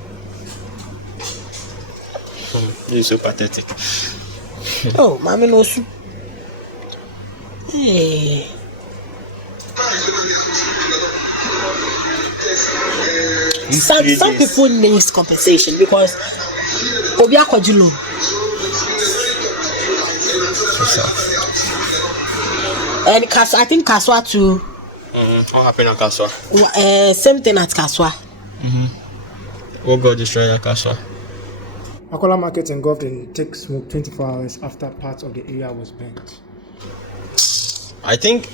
You're so pathetic. Oh, mommy knows. Hey. Some people need compensation because Obia Kwajulo. And I think Kaswa too. What happened at Kaswa? Same thing at Kaswa. What got destroyed at Kaswa? Akola Market engulfed in thick smoke 24 hours after part of the area was burnt. I think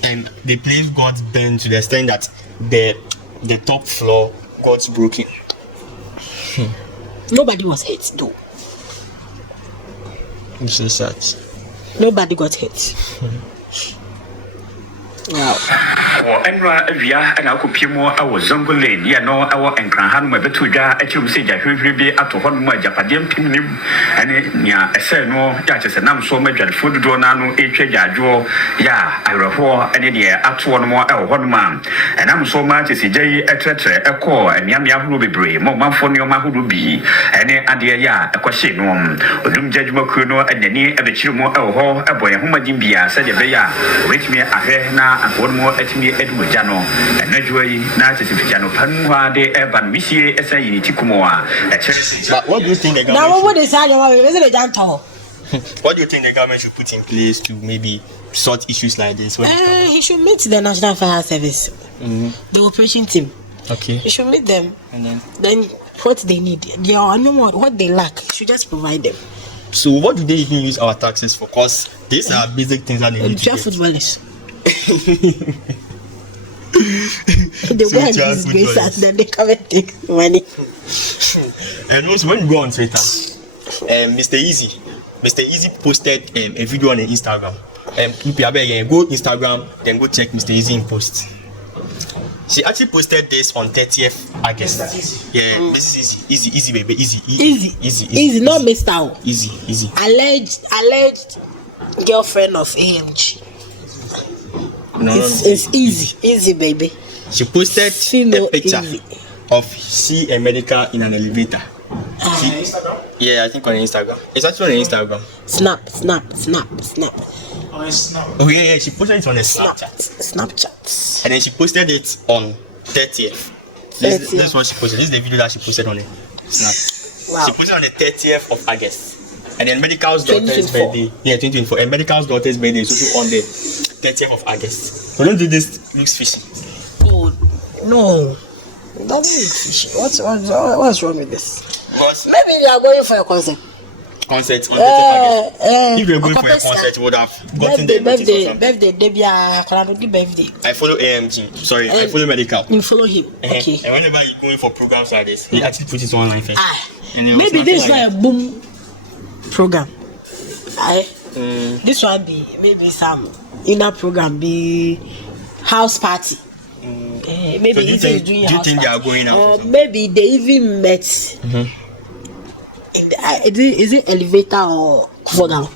the place got burned to the extent that the top floor got broken. Nobody was hit though. This is sad. Nobody got hit. Wow. Enra via and Akupimo, our Zongo Lane, no, our Encrahan, my Betuga, a chum say that we be at home, my Japadian Pinim, and near a say no, Judges and I'm so much at food donano, a draw, ya, I refer any year at one more, one man, and I'm so much as a day, a core, and Yamia Ruby Bray, more man for your Mahu be, and idea, ya, a question, Dum Judge Mokuno, and the near of the Chilmo, a boy, Humadimbia, said a bear, reach me a hair now. And one more at me, Edward Jano, and Nedway, Nice Jano Panua de Evan Missie, as a Tikumoa. But what do you think the government? Now, what is that? What do you think the government should put in place to maybe sort issues like this? He should meet the National Fire Service, the operation team. Okay. He should meet them. And then what they need, what they lack, he should just provide them. So, what do they even use our taxes for? Because these are basic things that they need to get. Footballers. They go and disgrace us, then they come and take money. And also, when you go on Twitter, Mr. Easy posted a video on Instagram. Go Instagram, then go check Mr. Easy in post. She actually posted this on 30th August. That's easy. Yeah, this is easy, baby, easy, not Mr. Easy. Alleged girlfriend of AMG. No, it's easy, baby. She posted Female a picture easy. of she and Medical in an elevator. Instagram? Yeah, I think on Instagram. It's actually on Instagram. Snap. Oh, it's not. Oh yeah, she posted it on a Snapchat. Snapchat. And then she posted it on 30th. This is what she posted. This is the video that she posted on the Snap. Wow. She posted on the 30th of August. And then Medical's daughter's 2024. birthday. Yeah, 2024. And Medical's daughter's birthday is also on the 30th of August. So don't do this, looks fishy. Oh no. It doesn't look fishy. What's wrong with this? Because Maybe they are going for a concert. concert on 30th August. If you're going for a concert, you would have gotten the notice or something. Birthday. I follow AMG. Sorry, I follow Medical. You follow him. Okay. And whenever you're going for programs like this, he actually puts it online first. And it was Maybe nothing this is like not a boom program. This one be maybe some inner program be house party. Maybe So do you think they are going out? Or maybe they even met. Is it elevator or Kufogalo?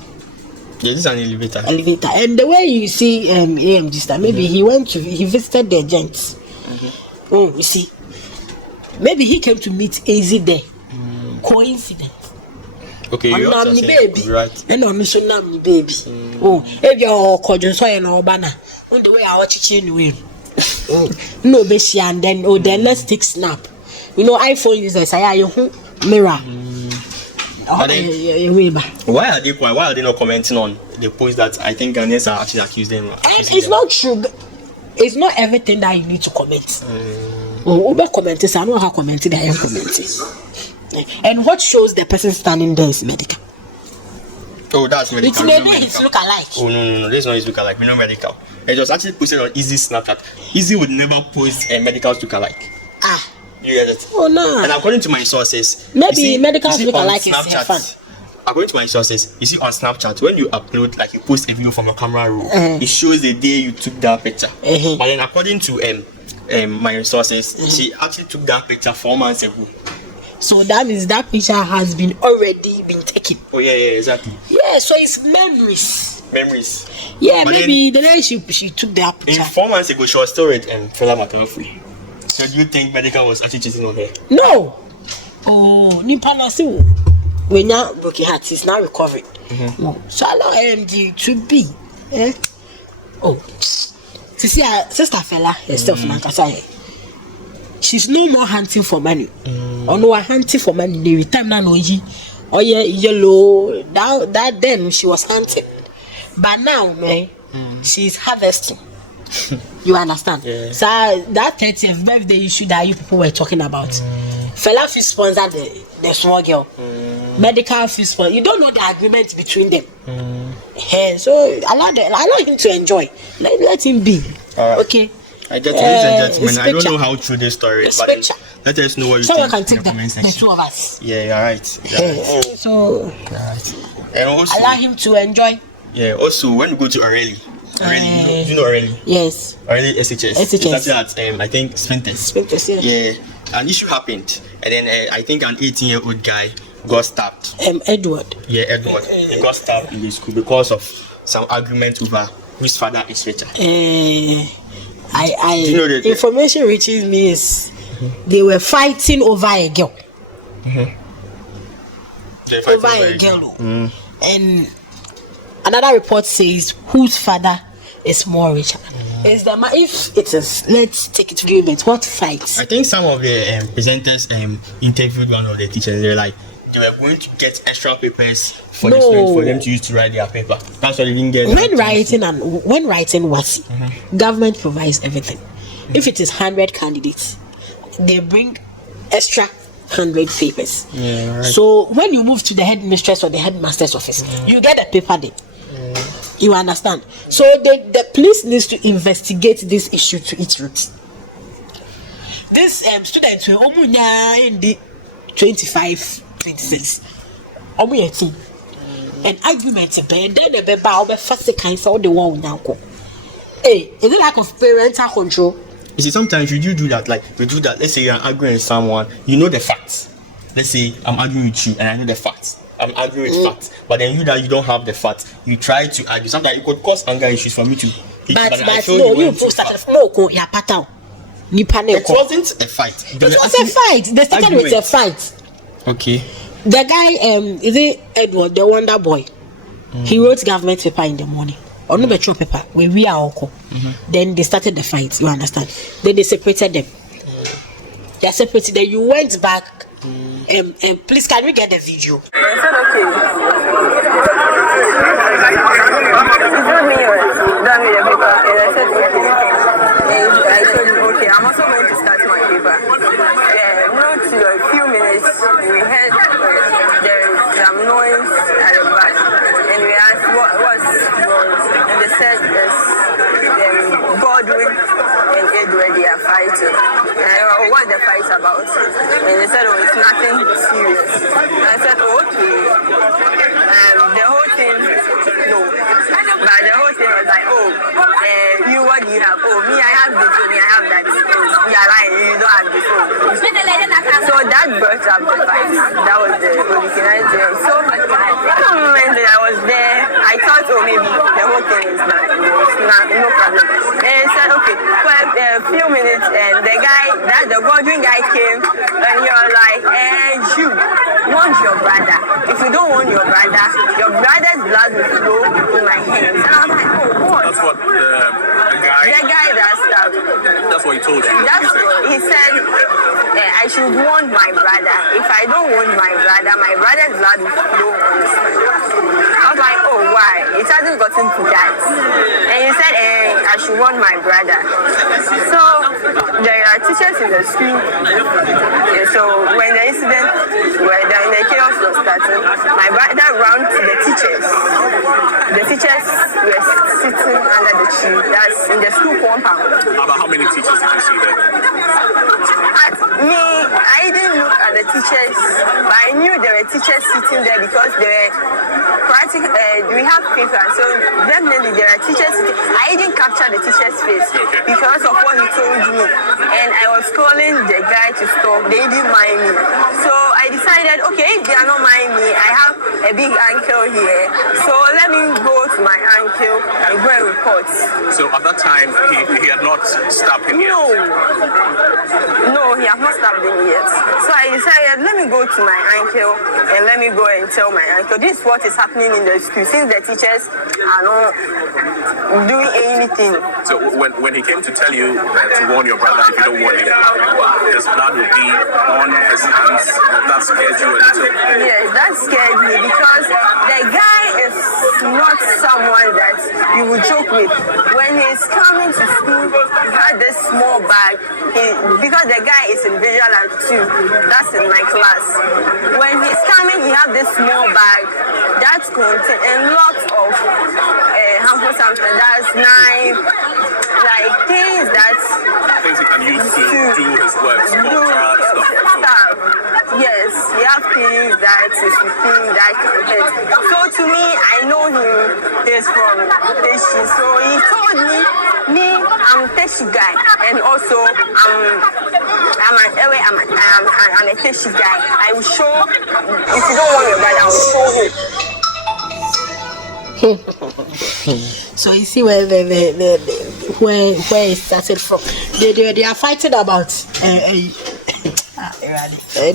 Yeah, this is an elevator. Elevator. And the way you see AMG star, maybe he visited the gents. Oh, you see. Maybe he came to meet AZ there. Coincidence. Okay, I'm you're not also the saying, baby. right. And I'm so nammy baby. Oh, if you're called so and all banner. On the way I watch chain wheel. No, Bessie, and then then let's take snap. You know, iPhone users, I are mirror. Why are they quiet? Why are they not commenting on the post that I think Ghanaians are actually accusing them? It's not true. It's not everything that you need to comment. Uber commenters, I know how commenting I am commenting. And what shows the person standing there is Medical. Oh, that's Medical. It's maybe his look alike. Oh no, this is not his look alike. We know Medical. It was actually posted on Easy Snapchat. Easy would never post a Medical's look alike. You get it? Oh no. And according to my sources, maybe Medical's look alike is fun. According to my sources, you see on Snapchat, when you upload, like you post a video from a camera roll, it shows the day you took that picture. But then according to my sources, she actually took that picture 4 months ago. So that means that picture has been already been taken. Oh yeah, exactly. Yeah, so it's memories. Yeah, but maybe the day she took that picture. 4 months ago, she was still with Fela Matafui. So do you think Medical was actually cheating on her? No. Oh, Nipanasi. When now broken heart is now recovered. So allow AMG to be. Oh, see sister Fela herself Nankasa. She's no more hunting for money. Or no hunting for money. The time now no oh yeah, yellow. That then she was hunting. But now, man, she's harvesting. You understand? Yeah. So that 30th birthday issue that you people were talking about, Fela Fee sponsored the small girl. Medical Fee sponsor. You don't know the agreement between them. So allow him to enjoy. Let him be. Right. Okay. I get it, ladies and gentlemen. I don't know how true this story is, but let us know what you Someone think. can take in the comment the section. two of us. Yeah, you're right. So And also, allow him to enjoy. Yeah, also when you go to Aurelie, you know Aurelie? Yes. Aurelie SHS. SHS. It's actually at I think Sphinx. Yeah, an issue happened, and then I think an 18-year-old guy got stabbed. Edward. Yeah, Edward. He got stabbed in the school because of some argument over whose father is richer. You know the information reaches me is they were fighting over a girl. Over a girl. And another report says whose father is more richer. Is the if it is, let's take it to the event. What fights? I think some of the presenters interviewed one of the teachers. They're like they were going to get extra papers for the students for them to use to write their paper. That's what they didn't get. When writing was government provides everything. If it is 100 candidates, they bring extra 100 papers. Yeah, right. So when you move to the headmistress or the headmaster's office, you get a paper there. You understand? So the police needs to investigate this issue to its roots. These students were in the 25, 26, and arguments and then the baby first kind of the one now. Hey, is it lack of parental control? You see, sometimes you do that. Like we do that. Let's say you're arguing with someone. You know the facts. Let's say I'm arguing with you and I know the facts. I'm arguing with facts, but then you don't have the facts. You try to argue. Sometimes it could cause anger issues for me to. But no, you started from your pattern. It wasn't a fight. It was a fight. They started with a fight. Okay. The guy, is it Edward, the Wonder Boy? He wrote government paper in the morning. Or no betrayal paper. We are all. Then they started the fight. You understand? Then they separated them. They separated. Then you went back. And please, can we get the video? I said, okay. He told me, done with the paper. And I said, okay. And I told him, okay, I'm also going to start my paper. Not to a few minutes, we heard there is some noise at the back. And we asked, what's wrong? And they said, Godwin and Edward, they are fighting. And I said, what's the fight about? And they said, it's nothing serious. And I said, okay. The whole thing, no. But the whole thing was like, you, what do you have? Me, I have this, me, I have that. You are lying, you don't have this. So that brought up the fight. That was the only thing I did. So, some moment that I was there, I thought, maybe the whole thing is not, no problem. And I said, okay, for a few minutes, and the Godwin guy came, and he was like, you want your brother. If you don't want your brother's blood will flow in my hands. And I was like, what? That's what the guy that stabbed. That's what he told you. He said, I should warn my brother. If I don't warn my brother's blood will flow on his hands. I was like, why? It hasn't gotten to that. And he said, I should warn my brother. So there are teachers in the school. So when the incident, when the chaos was starting, my brother ran to the teachers. The teachers were sitting under the tree. That's in the school compound. About how many teachers did you see there? I didn't look at the teachers, but I knew there were teachers sitting there because they were practicing. We have paper, so definitely there are teachers. I didn't capture the teacher's face because of what he told me, and I was calling the guy to stop. They didn't mind me, so I decided, okay, if they are not mind me, I have a big ankle here, so let me go to my ankle and go and report. So at that time, he had not stabbed him yet? No, he has not stabbed him yet. So I decided, let me go to my ankle and let me go and tell my ankle, this is what is happening in the school, since the teachers are not doing anything. So when he came to tell you to warn your brother, if you don't warn him, his blood will be on his hands, that scared you a little? Yes, that scared me because the guy is not someone that you would joke with. When he's coming to school, he had this small bag, because the guy is in visual art too, that's in my class. When he's coming, he has this small bag that contains a lot of harmful something, that's knife, like things he can use to do his work, stuff. Yes, he has things that is within that can hit. So to me, I know him is from Teshi. So he told me I'm a Teshi guy, and also I'm a Teshi guy. I will show, if you don't want your brother, I will show you. So you see where where it started from. They are fighting about.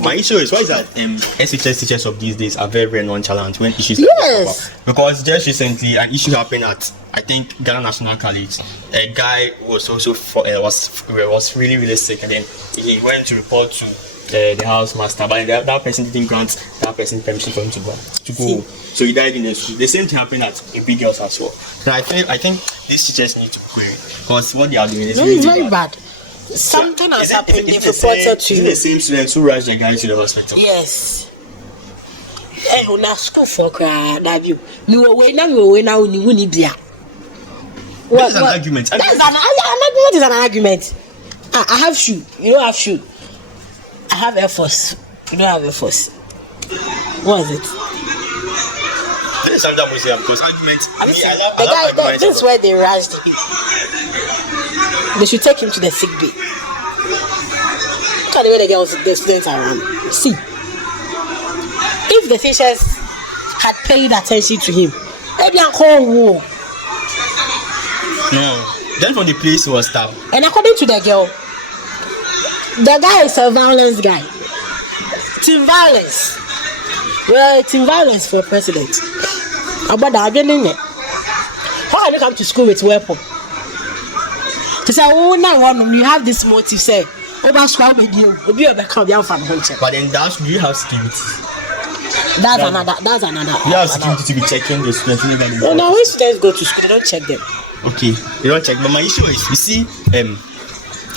My issue is why is that SHS teachers of these days are very, very nonchalant when issues yes. come up. Because just recently an issue happened at, I think, Ghana National College. A guy was also was really, really sick, and then he went to report to the house master, but that person didn't grant that person permission for him to go. So he died in the school. The same thing happened at a big girls as well. So I think these teachers need to query, because what they are doing is really very bad. Something has happened. They've reported to you. The same students who rushed the guy to the hospital. Yes. Na school for cry. That you. Now you be. What is an argument? That is an argument. What is an argument? I have shoe. You don't have shoe. I have Air Force. You don't have Air Force. What is it? is something Muslim because arguments. I love the guy, arguments. this is where they rushed him. They should take him to the sick bay. Look at the way the girls, the students around. See, if the teachers had paid attention to him, maybe I'm calling war. No. Then from the place he was stabbed. And according to the girl, the guy is a violence guy. Team violence. Well, team violence for president. About that, how can you come to school with weapon? To say, oh, now you have this motive, say, over school with you, will be able to come down from home. But then do you have security? That's another. You have security to be checking the students. No, when students go to school, they don't check them. Okay, they don't check. But my issue is, you see, when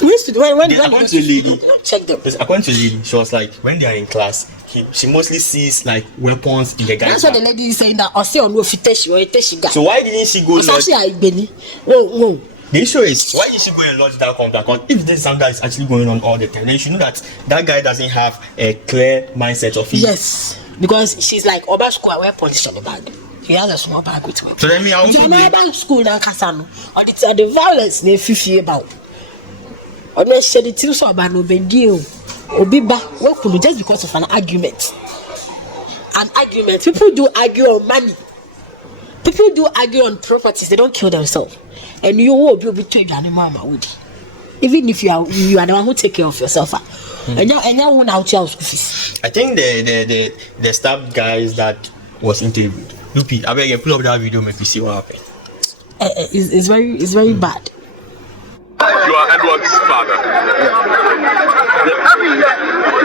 according to the lady, check them. According to the lady, she was like, when they are in class, she mostly sees like weapons in the guys. That's what the lady is saying that or say on no fiteshi or iteshi guy. So why didn't she go? It's actually a Benny. No. The issue is, why did she go and lodge that complaint? If this is something that is actually going on all the time, then you should know that that guy doesn't have a clear mindset of it. Yes, because she's like, Oba school, I wear police on the bag. He has a small bag with me. So then me, I want to be about school now, Kasano. Or the violence they feel about. Or no, she did tell so about no big deal. Or be back, just because of an argument. An argument. People do argue on money. People do argue on properties. They don't kill themselves. And you will be between mama would. Even if you are the one who take care of yourself. And you won't out your office. I think the staff guys that was interviewed. Lupi, I beg you pull up that video, make you see what happened. It's very bad. You are Edward's father.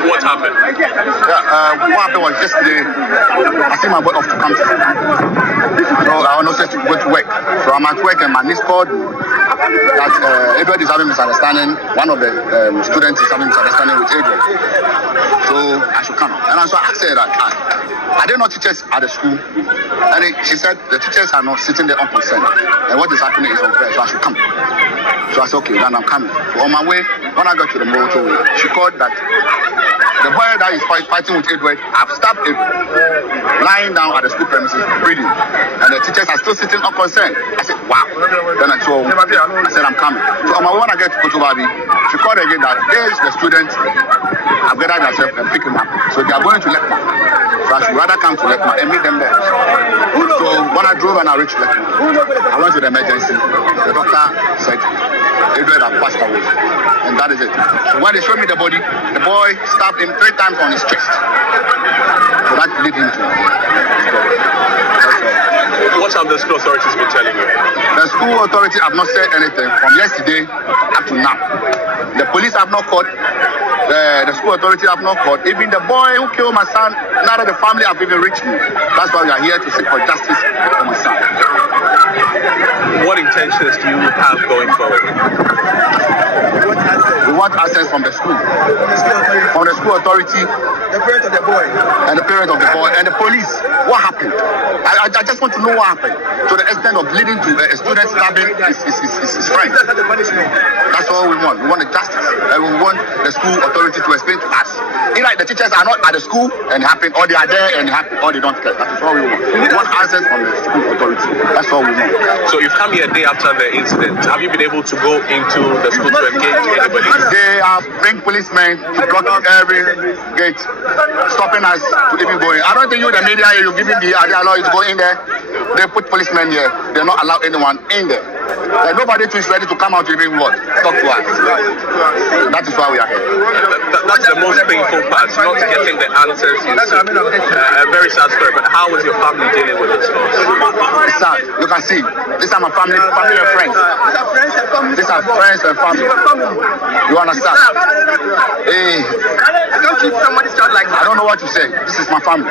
What happened? What happened was yesterday, I see my boy off to come to school. So I was not set to go to work. So I'm at work and my niece called that Edward is having misunderstanding. One of the students is having misunderstanding with Edward. So I should come. And so I asked her that, are there no teachers at the school? And she said the teachers are not sitting there unconcerned. And what is happening is unfair, so I should come. So I said, okay, then I'm coming. So on my way, when I got to the motorway, she called that the boy that is fighting with Edward, I've stabbed Edward, lying down at the school premises, breathing. And the teachers are still sitting unconcerned. I said, wow. Then I said, I'm coming. So on my way, when I get to Kotobabi, she called again that there's the students have gathered themselves and pick him up. So they are going to Lekma. So I should rather come to Lekma and meet them there. So when I drove and I reached Lekma, I went to the emergency. The doctor said, Edward had passed away. And that is it. So when they showed me the body, the boy stabbed him 3 times on his chest. So that led him to What have the school authorities been telling you? The school authority have not said anything from yesterday up to now. The police have not caught. The school authority have not caught. Even the boy who killed my son, none of the family have even reached me. That's why we are here to seek for justice for my son. What intentions do you have going forward? We want access from the school. From the school authority, the parent of the boy, and the parent of the boy, and the police. What happened? I just want to know what happened. To the extent of leading to a student stabbing his friend. That's all we want. We want the justice. And we want the school authority to explain to us. Either the teachers are not at the school and it happened, or they are there and it happened, or they don't care. That is all we want. We want answers from the school authority. That's all we want. So you've come here a day after the incident. Have you been able to go into the school to engage anybody? They have bring policemen to block every gate, stopping us to even go in. I don't think you, the media, you're giving the allow you to go in there. They put policemen here. They're not allow anyone in there. And nobody is ready to come out to even what? Talk to us. That is why we are here. That's the most painful part, not getting the answers you seek. A very sad story, but how was your family dealing with this? It's sad. You can see, these are my family and friends. These are friends and family. You understand? Hey, don't keep somebody like that. I don't know what to say. This is my family.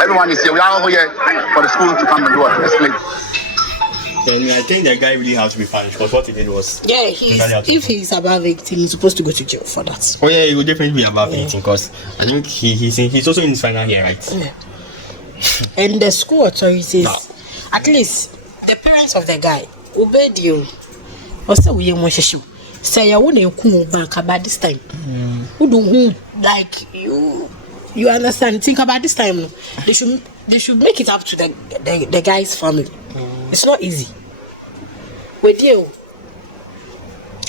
Everyone is here. We are all here for the school to come and do it. Explain. I think that guy really has to be punished because what he did was. Yeah, if he's above 18, he's supposed to go to jail for that. Oh yeah, he will definitely be above 18 because I think he's also in his final year, right? Yeah. And the school authorities, at least the parents of the guy, obeyed you. Also, we want to show. Say, I want to come back about this time. Who do like you understand? Think about this time. They should they should make it up to the guy's family. It's not easy. With you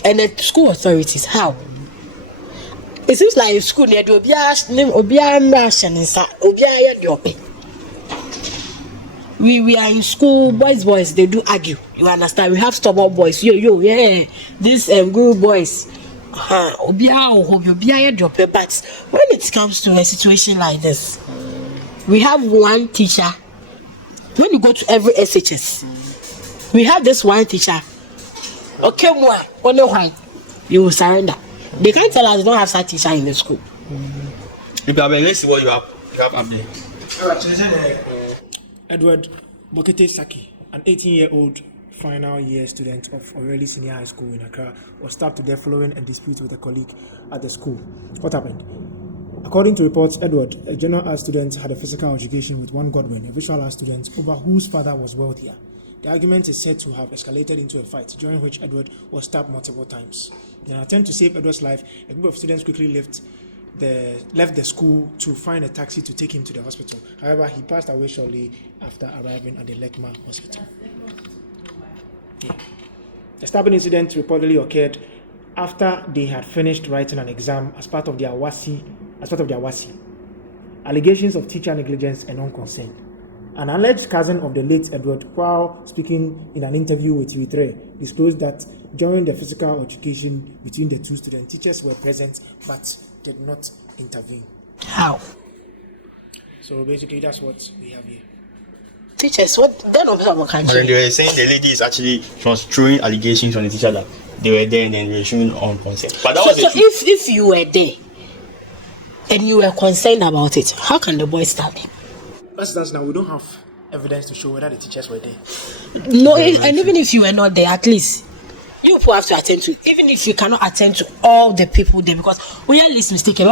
and the school authorities, how? It seems like school near the we are in school, boys, they do argue. You understand? We have stubborn boys. Yeah. These good boys. But when it comes to a situation like this, we have one teacher. When you go to every SHS, we have this one teacher. Okay, wonder why you will surrender. They can't tell us they don't have such teacher in the school. Let's see what you have up there. Edward Bokete Saki, an 18-year-old final year student of Oreli Senior High School in Accra, was stabbed to death following a dispute with a colleague at the school. What happened? According to reports, Edward, a general art student, had a physical altercation with one Godwin, a visual art student, over whose father was wealthier. The argument is said to have escalated into a fight, during which Edward was stabbed multiple times. In an attempt to save Edward's life, a group of students quickly left the school to find a taxi to take him to the hospital. However, he passed away shortly after arriving at the Lekma hospital. The stabbing incident reportedly occurred after they had finished writing an exam as part of their WASI. Allegations of teacher negligence and non-consent. An alleged cousin of the late Edward, while speaking in an interview with TV3, disclosed that during the physical altercation between the two students, teachers were present but did not intervene. How? So basically, that's what we have here. Teachers, what? They're not what country. But they were saying the lady is actually was throwing allegations on the teacher that they were there and then they were showing on consent. But that was if you were there and you were concerned about it, how can the boy stab him? That's now we don't have evidence to show whether the teachers were there. No, and even if you were not there, at least you people have to attend to. Even if you cannot attend to all the people there, because we are least mistaken.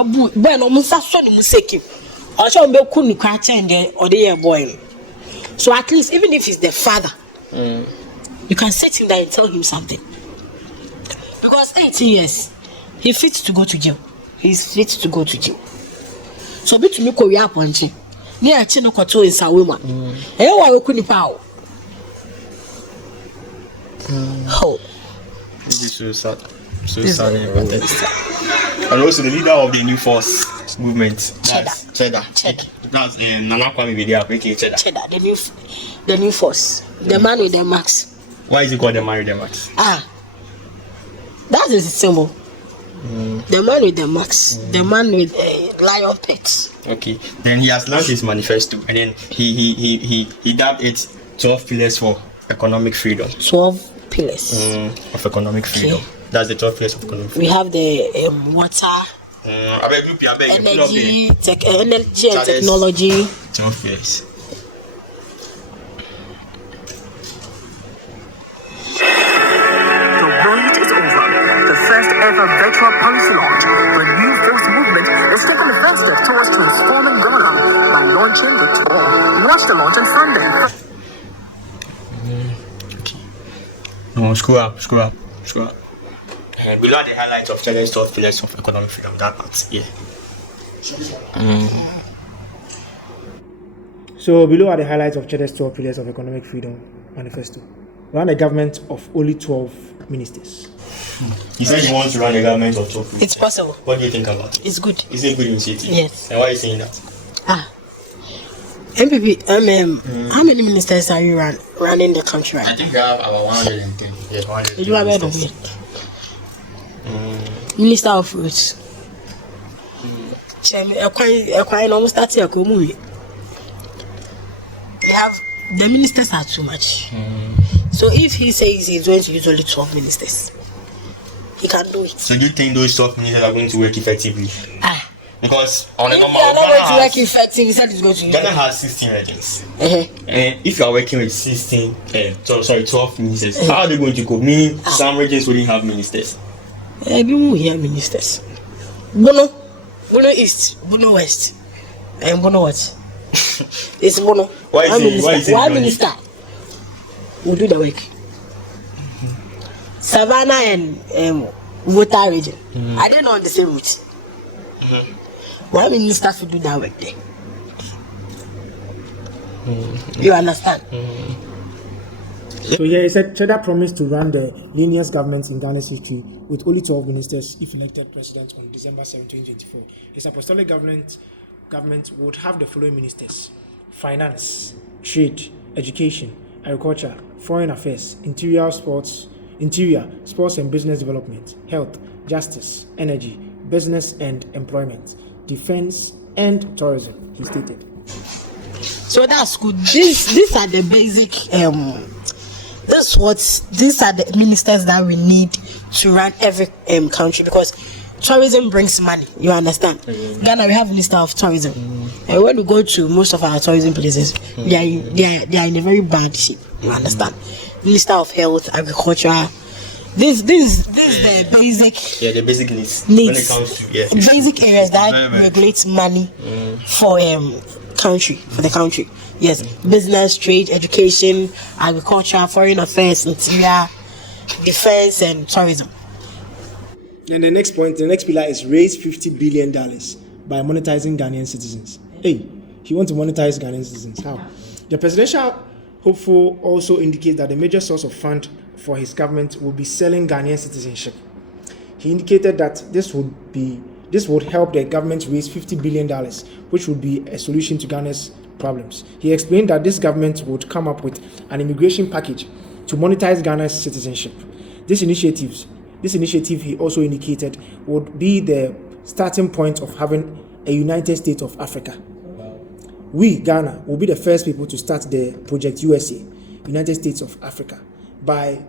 So at least, even if he's the father, you can sit him there and tell him something. Because 18 years, he's fit to go to jail. He's fit to go to jail. So be to me we are punching. Near Chino Koto is a woman. Oh. This is so sad. So sad. And also the leader of the New Force movement. Cheddar. That's Nana Kwame Video. Cheddar, the New Force. The man with the max. Why is he called the man with the max? That is a symbol. The man with the max. The man with lion pics. Okay. Then he has launched his manifesto, and then he dubbed it 12 pillars for economic freedom. 12 pillars of economic freedom. Okay. That's the 12 pillars of economic freedom. We have the water, energy and technology. 12 pillars. Ever virtual policy launch, the New Force movement is taking the first step towards transforming Ghana by launching the tour. Watch the launch on Sunday. Okay. No, screw up. Below the highlights of Chale's 12 pillars of economic freedom, that part, yeah. So below are the highlights of Chale's 12 pillars of economic freedom manifesto. We run a government of only 12 ministers. He said he wants to run a government of 12 ministers. It's possible. What do you think about it? It's good. Is it a good initiative? Yes. And why are you saying that? MPP, how many ministers are you running the country right? I think we have about 110. Yes, 110. You have heard of it? Minister of Roads. We have the ministers are too much. So if he says he's going to use only 12 ministers, he can do it. So do you think those 12 ministers are going to work effectively? Because on a normal Ghana has 16 regions. And if you are working with 12 ministers, how are they going to go? Meaning some regions wouldn't have ministers. We have ministers. Bono East, Bono West, and Bono what? It's Bono. Why is it minister will do the work. Savannah and Water region. I don't know on the same route. Why ministers will do that work there? You understand? So here he said Cheddar promised to run the leanest government in Ghana's history with only 12 ministers if elected president on December 7, 2024. His apostolic government would have the following ministers: finance, trade, education, agriculture, foreign affairs, interior, sports and business development, health, justice, energy, business and employment, defense and tourism, he stated. So that's good. These are the basic these are the ministers that we need to run every country, because tourism brings money. You understand? Ghana, we have Minister of Tourism. And when we go to most of our tourism places, they are in a very bad shape. You understand? Minister of Health, Agriculture. This the basic. Yeah, the basic needs. When it comes to basic areas that regulate money for the country. Yes, business, trade, education, agriculture, foreign affairs, interior, defense, and tourism. And the next pillar is raise $50 billion by monetizing Ghanaian citizens. Hey, he wants to monetize Ghanaian citizens. How? The presidential hopeful also indicates that the major source of fund for his government will be selling Ghanaian citizenship. He indicated that this would help the government raise $50 billion, which would be a solution to Ghana's problems. He explained that this government would come up with an immigration package to monetize Ghana's citizenship. This initiative, he also indicated, would be the starting point of having a United States of Africa. We, Ghana, will be the first people to start the Project USA, United States of Africa, by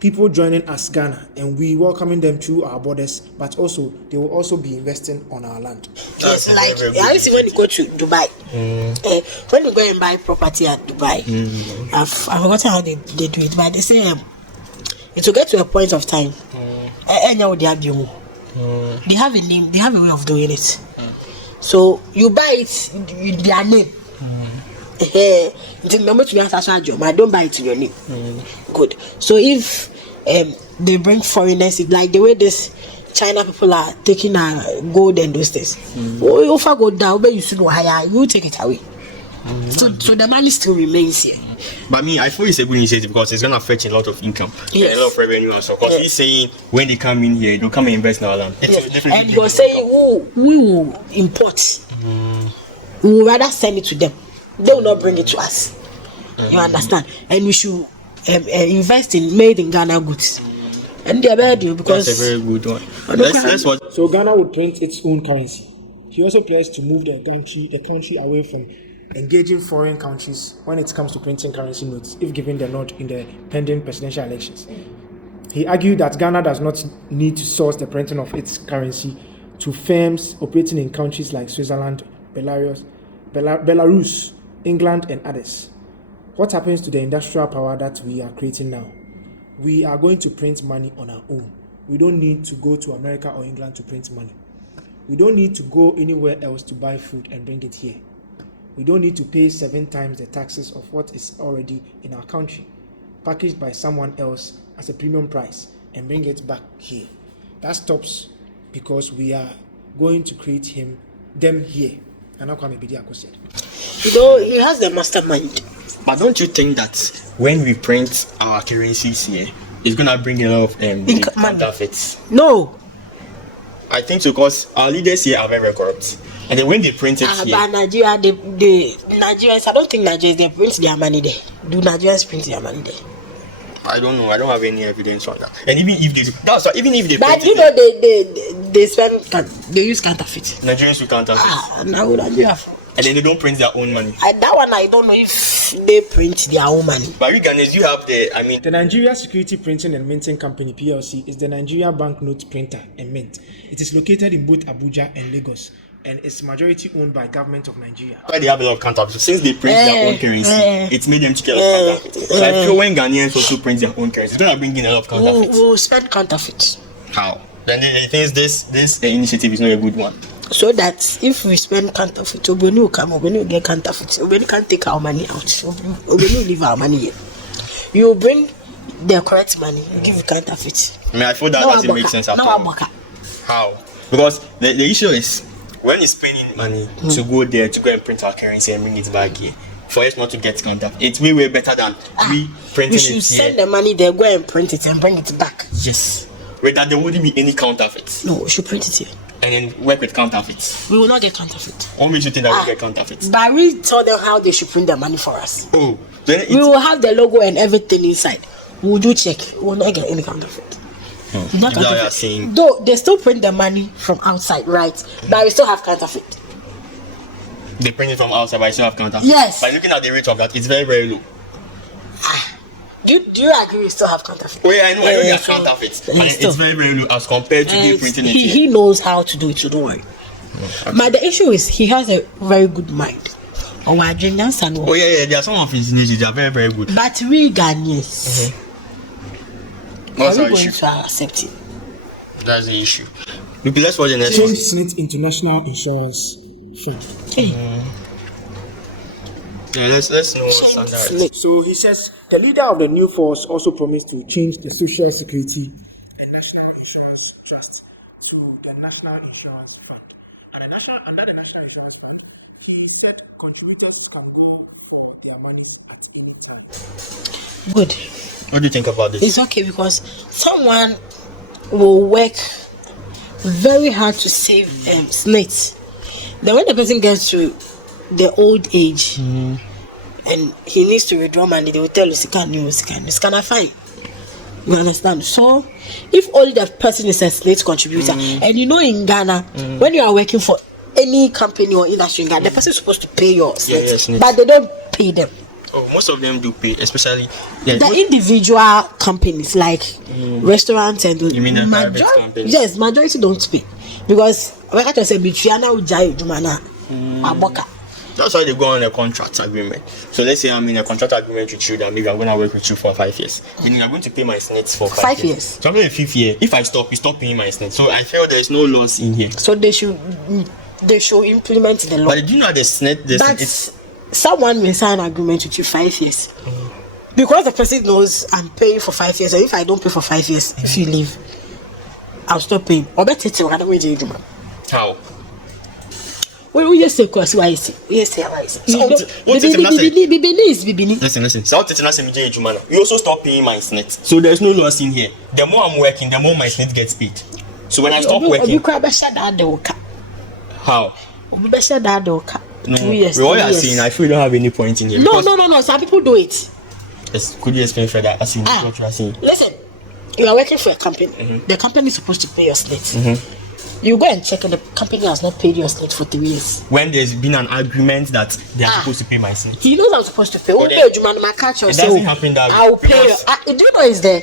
people joining us, Ghana, and we welcoming them through our borders, but also they will also be investing on our land. Yes, like I see when you go to Dubai, when you go and buy property at Dubai, I've forgotten how they do it, but they say it will get to a point of time. They have a name, they have a way of doing it. So you buy it with their name. I don't buy it in your name. Good. So if they bring foreigners, like the way this China people are taking gold and those things, if I go down, you should know higher, you take it away. So the money still remains here. But I feel it's a good initiative because it's gonna fetch a lot of income, a lot of revenue, and so. Because he's saying when they come in here, they'll come and invest in our land. And you're saying we will import. We will rather send it to them. They will not bring it to us. You understand? And we should invest in made in Ghana goods. And they're better because that's a very good one. So Ghana would print its own currency. He also pledged to move the country away from engaging foreign countries when it comes to printing currency notes, if given the nod in the pending presidential elections. He argued that Ghana does not need to source the printing of its currency to firms operating in countries like Switzerland, Belarus, England, and others. What happens to the industrial power that we are creating now? We are going to print money on our own. We don't need to go to America or England to print money. We don't need to go anywhere else to buy food and bring it here. We don't need to pay 7 times the taxes of what is already in our country, packaged by someone else as a premium price, and bring it back here. That stops because we are going to create them here. And how come Bidiako said? He has the mastermind. But don't you think that when we print our currencies here, it's gonna bring a lot of counterfeits? No. I think so, because our leaders here are very corrupt. And then when they print it here, but Nigeria, the Nigerians, I don't think Nigerians, they print their money there. Do Nigerians print their money there? I don't know. I don't have any evidence on that. And even if they but they use counterfeit. Nigerians will counterfeit. Nigeria. And then they don't print their own money. That one I don't know if they print their own money. But you Ghanaians, you have the Nigeria Security Printing and Minting Company (PLC) is the Nigeria banknote printer and mint. It is located in both Abuja and Lagos, and it's majority owned by government of Nigeria. Why they have a lot of counterfeit? Since they print their own currency, it's made them to get a lot of counterfeit. So I feel when Ghanaians also print their own currency, it's gonna bring in a lot of counterfeit. We'll spend counterfeit. How? Then they think this initiative is not a good one. So that if we spend counterfeit, Obeni will come, Obeni will get counterfeit. Obeni can't take our money out. Obeni will leave our money here. You bring the correct money, you give counterfeit. I feel that doesn't make sense at all. How? Because the issue is when you're spending money to go there to go and print our currency and bring it back here, for us not to get counterfeit. It's way better than we printing it. We should send the money there, go and print it and bring it back. Yes. Where that there wouldn't be any counterfeits. No, we should print it here. And then work with counterfeits. We will not get counterfeit. What makes you think that we get counterfeits? But we told them how they should print the money for us. Oh, then we will have the logo and everything inside. We will do check. We will not get any counterfeit. Not counterfeit. Saying... Though they still print the money from outside, right? But we still have counterfeit. They print it from outside, but I still have counterfeit. Yes. By looking at the rate of that, it's very low. Do you agree we still have counterfeit? Oh yeah, I know we have counterfeit. And it's very low as compared to the printing it. He knows how to do it, so don't worry. Okay. But the issue is he has a very good mind. Oh yeah, there are some of his needs that are very good. But we Ghanaians, what's are our we going issue? to accept it? That's the issue. Look, let's watch the next one. Change SNIT into national insurance fund. Yeah, let's know what's on that. So he says the leader of the new force also promised to change the Social Security and National Insurance Trust to the National Insurance Fund. And under the National Insurance Fund, he said contributors can go for their money at any time. Good. What do you think about this? It's okay because someone will work very hard to save SNIT. Then when the person gets to the old age and he needs to withdraw money, they will tell you, scan fine. You understand? So if only that person is a SNIT contributor, and you know in Ghana, when you are working for any company or industry in Ghana, the person is supposed to pay your SNIT, but they don't pay them. Oh, most of them do pay, especially the individual companies like restaurants and you mean the private companies? Yes, majority don't pay because when I say that's why they go on a contract agreement. So let's say I'm in a contract agreement with you that maybe I'm going to work with you for 5 years. Then you're going to pay my SNIT for 5 years. So I'm going to 5th year. If I stop, you stop paying my SNIT. So I feel there's no loss in here. So they should implement the law. But do you know the SNIT? Someone may sign an agreement with you 5 years. Because the person knows I'm paying for 5 years. So if I don't pay for 5 years, if you leave, I'll stop paying. Or better, how? We just say because why is it? Listen. You also stop paying my SNIT. So there's no loss in here. The more I'm working, the more my SNIT gets paid. So when I stop working, how? No, what you are saying, I feel you don't have any point in here. No. Some people do it. Yes, could you explain further? What you are saying? Listen, you are working for a company. The company is supposed to pay your SNIT. You go and check and the company has not paid your SNIT for 3 years. When there's been an agreement that they are supposed to pay my SNIT. He knows I'm supposed to pay. It doesn't happen that way. I'll pay you. Do you know it's there?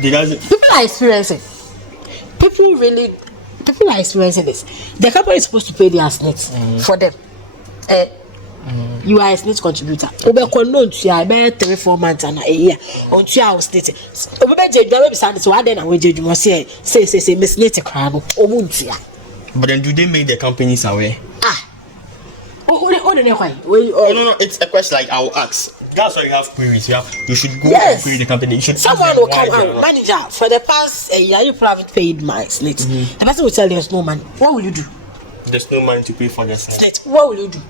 People are experiencing. People are experiencing this. The company is supposed to pay their SNIT for them. You are a SNIT contributor. Over 3-4 months and a year on 2 hours SNIT. But then do they make the companies aware? No, it's a question like I will ask. That's why you have queries. You should go and query the company. Someone will come out, manager, for the past year you haven't paid my SNIT. The person will tell you there's no money. What will you do? There's no money to pay for the SNIT. What will you do?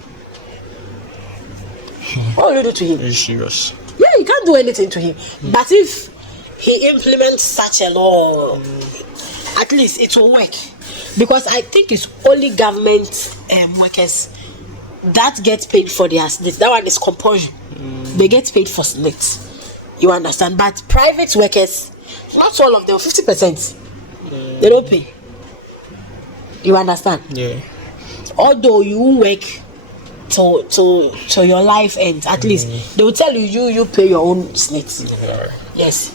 What will you do to him? Are you serious? Yeah, you can't do anything to him. But if he implements such a law, at least it will work. Because I think it's only government workers that get paid for their SNIT. That one is compulsion. They get paid for SNIT. You understand? But private workers, not all of them, 50%, they don't pay. You understand? Yeah. Although you work to your life ends, at least they will tell you pay your own SNIT. Yes.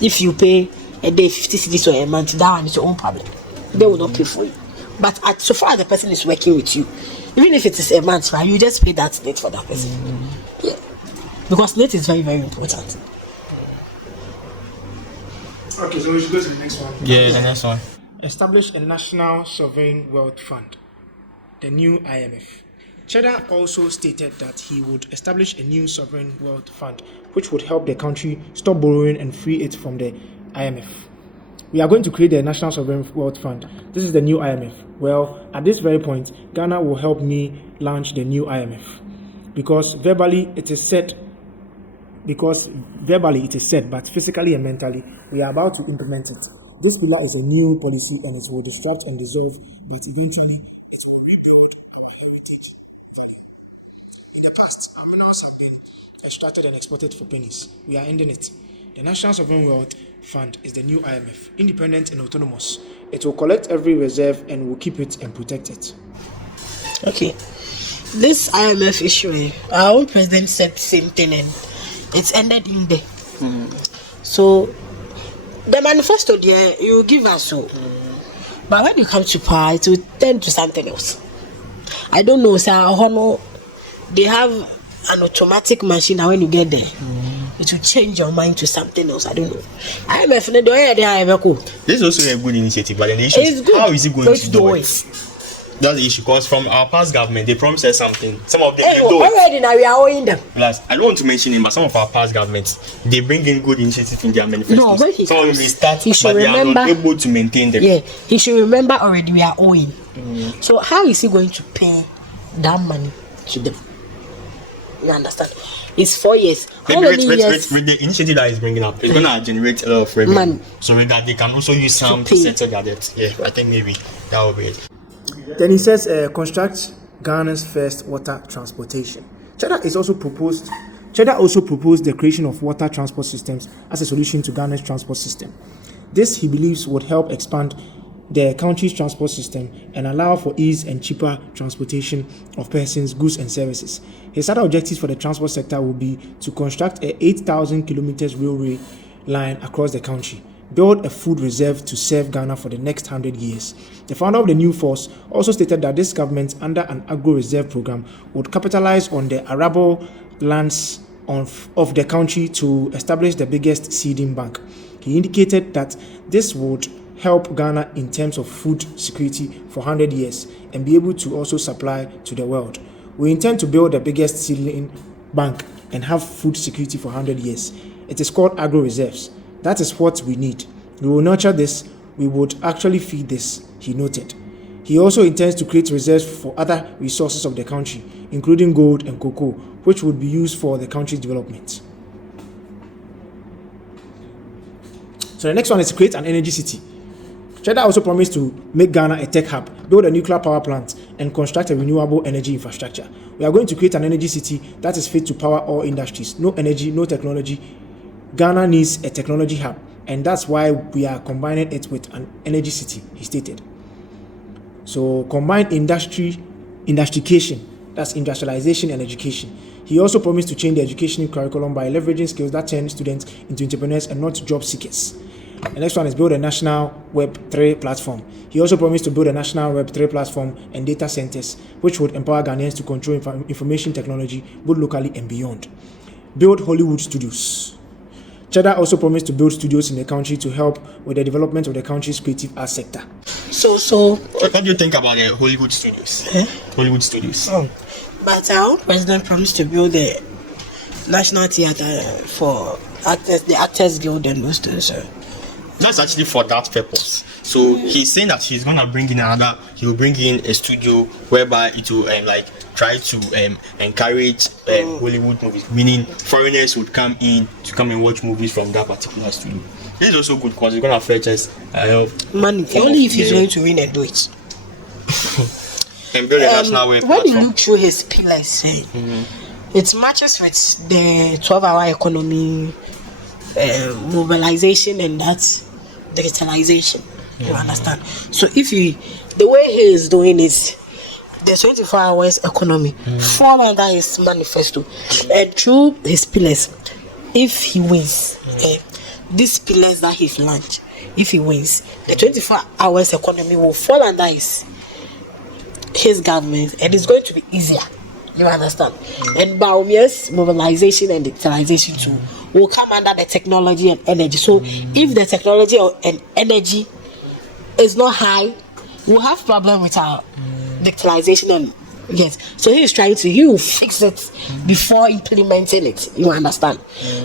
If you pay a day 50 cedis or a month, that one is your own problem. They will not pay for you. But so far as the person is working with you, even if it is a month, right, you just pay that SNIT for that person. Yeah. Because SNIT is very, very important. Okay, so we should go to the next one. Yeah, the next one. Establish a National Sovereign Wealth Fund, the new IMF. Cheddar also stated that he would establish a new sovereign wealth fund, which would help the country stop borrowing and free it from the IMF. We are going to create the National Sovereign Wealth Fund. This is the new IMF. Well, at this very point, Ghana will help me launch the new IMF. because verbally it is said, but physically and mentally, we are about to implement it. This pillar is a new policy and it will disrupt and dissolve, but eventually it will rebuild our heritage value. In the past, our minerals have been extracted and exported for pennies. We are ending it. The National Sovereign Wealth Fund is the new IMF, independent and autonomous. It will collect every reserve and will keep it and protect it. Okay. This IMF issue, our own president said the same thing and it's ended in there. So the manifesto there, you give us so. But when you come to power, it will tend to something else. I don't know, sir. They have an automatic machine, and when you get there, it will change your mind to something else. I don't know. This is also a good initiative, but then the issue is how is it going to do it? That's the issue, because from our past government, they promised us something. Some of them they do already now we are owing them. Plus, I don't want to mention him, but some of our past governments, they bring in good initiatives in their manifestos. No, some of them they start, but they are not able to maintain them. Yeah, he should remember already we are owing. So how is he going to pay that money to them? You understand? It's 4 years. How many years? With the initiative that is bringing up, it's gonna generate a lot of revenue, money, so that they can also use some to settle their debt. Yeah, I think maybe that will be it. Then he says, construct Ghana's first water transportation. Chale also proposed the creation of water transport systems as a solution to Ghana's transport system. This, he believes, would help expand the country's transport system and allow for ease and cheaper transportation of persons, goods, and services. His other objectives for the transport sector will be to construct a 8,000 kilometers railway line across the country, build a food reserve to serve Ghana for the next 100 years. The founder of the new force also stated that this government, under an agro-reserve program, would capitalize on the arable lands of the country to establish the biggest seeding bank. He indicated that this would help Ghana in terms of food security for 100 years and be able to also supply to the world. We intend to build the biggest seedling bank and have food security for 100 years. It is called agro-reserves. That is what we need. We will nurture this. We would actually feed this, he noted. He also intends to create reserves for other resources of the country, including gold and cocoa, which would be used for the country's development. So the next one is to create an energy city. Chale also promised to make Ghana a tech hub, build a nuclear power plant, and construct a renewable energy infrastructure. We are going to create an energy city that is fit to power all industries. No energy, no technology. Ghana needs a technology hub, and that's why we are combining it with an energy city, he stated. So combine industrification, that's industrialization and education. He also promised to change the education curriculum by leveraging skills that turn students into entrepreneurs and not job seekers. The next one is build a national Web3 platform. He also promised to build a national Web3 platform and data centers, which would empower Ghanaians to control information technology both locally and beyond. Build Hollywood studios. Chale also promised to build studios in the country to help with the development of the country's creative arts sector. So what do you think about the Hollywood studios? Hollywood studios. But our president promised to build the National Theatre for actors, the Actors Guild and those things. That's actually for that purpose. So he's saying that he's gonna bring in he will bring in a studio whereby it will try to encourage Hollywood movies, meaning foreigners would come in to come and watch movies from that particular studio. This is also good because it's gonna fetch us money. Only if he's going to win and do it. And build a national web platform. When you look through his pillars, it matches with the 12-hour economy, mobilization, and that digitalization. You understand? So the way he is doing is the 24 hours economy fall under his manifesto, and through his pillars, if he wins, these pillars that he's launched, if he wins, the 24 hours economy will fall under his government, and it's going to be easier. You understand? And Baumia's mobilization and digitalization too will come under the technology and energy. So if the technology and energy is not high, we'll have problem with our digitalization and so he will fix it before implementing it. You understand?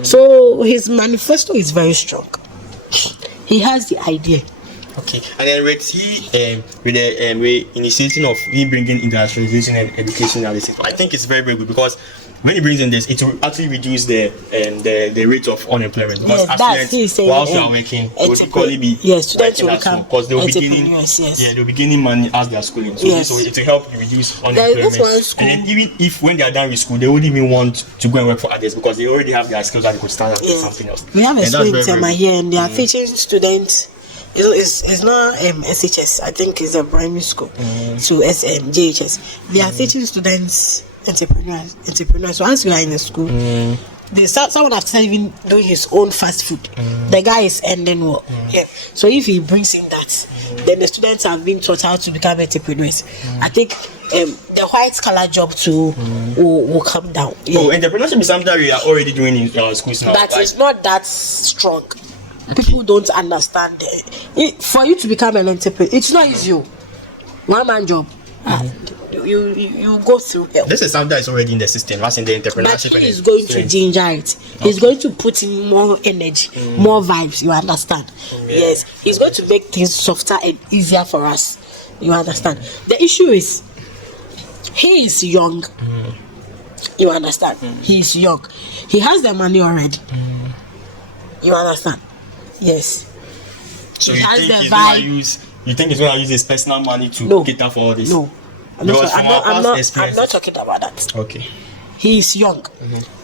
So his manifesto is very strong. He has the idea, Okay, and then with the initiation of bringing internationalization and education in the system, I think it's very, very good because when he brings in this, it will actually reduce the rate of unemployment. Because as students, whilst you are working, it will equally be students will become because they will be gaining they'll be gaining money as they are schooling. So it will help reduce unemployment. And then even if when they are done with school, they wouldn't even want to go and work for others because they already have their skills that they could stand up for something else. We have a school in Tema here, and they are teaching students. It's not SHS. I think it's a primary school. So JHS. They are teaching students entrepreneurs. So as we are in the school, someone has started even doing his own fast food. The guy is ending work. So if he brings in that, then the students have been taught how to become entrepreneurs. I think the white collar job too will come down. Oh, entrepreneurship is something that we are already doing in our schools now. But it's not that strong. People don't understand it. For you to become an entrepreneur, it's not easy. One man job. You go through. This is something that is already in the system. That's in the entrepreneurship. But he's going to ginger it. He's going to put in more energy, more vibes. You understand? Yes. He's going to make things softer and easier for us. You understand? The issue is he is young. You understand? He is young. He has the money already. You understand? Yes. So you think he's going to use his personal money to cater for all this? No. I'm not talking about that. Okay. He is young.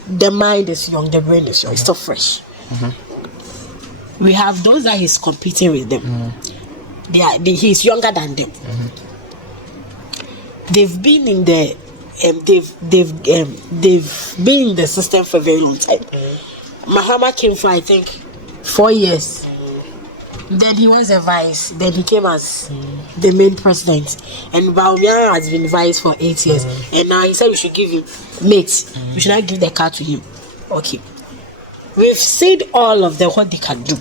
The mind is young. The brain is young. It's still fresh. We have those that he's competing with them. He's younger than them. They've been in the they've been in the system for a very long time. Mahama came for I think 4 years. Then he was a vice. Then he came as the main president. And Baumia has been vice for 8 years. And now he said we should give him mates. We should not give the car to him. Okay. We've said all of them what they can do.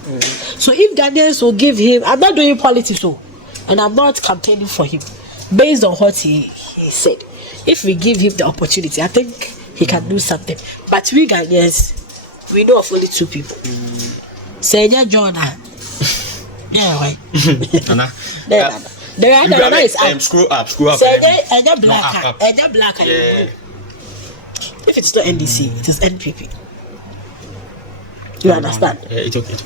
So if Ghanaians will give him, I'm not doing politics, and I'm not campaigning for him. Based on what he said, if we give him the opportunity, I think he can do something. But we Ghanaians, we know of only 2 people. Senya Jonah. Yeah, right. The other is up. Screw up. Senya black. Yeah. If it's not NDC, it is NPP. You understand? It's okay.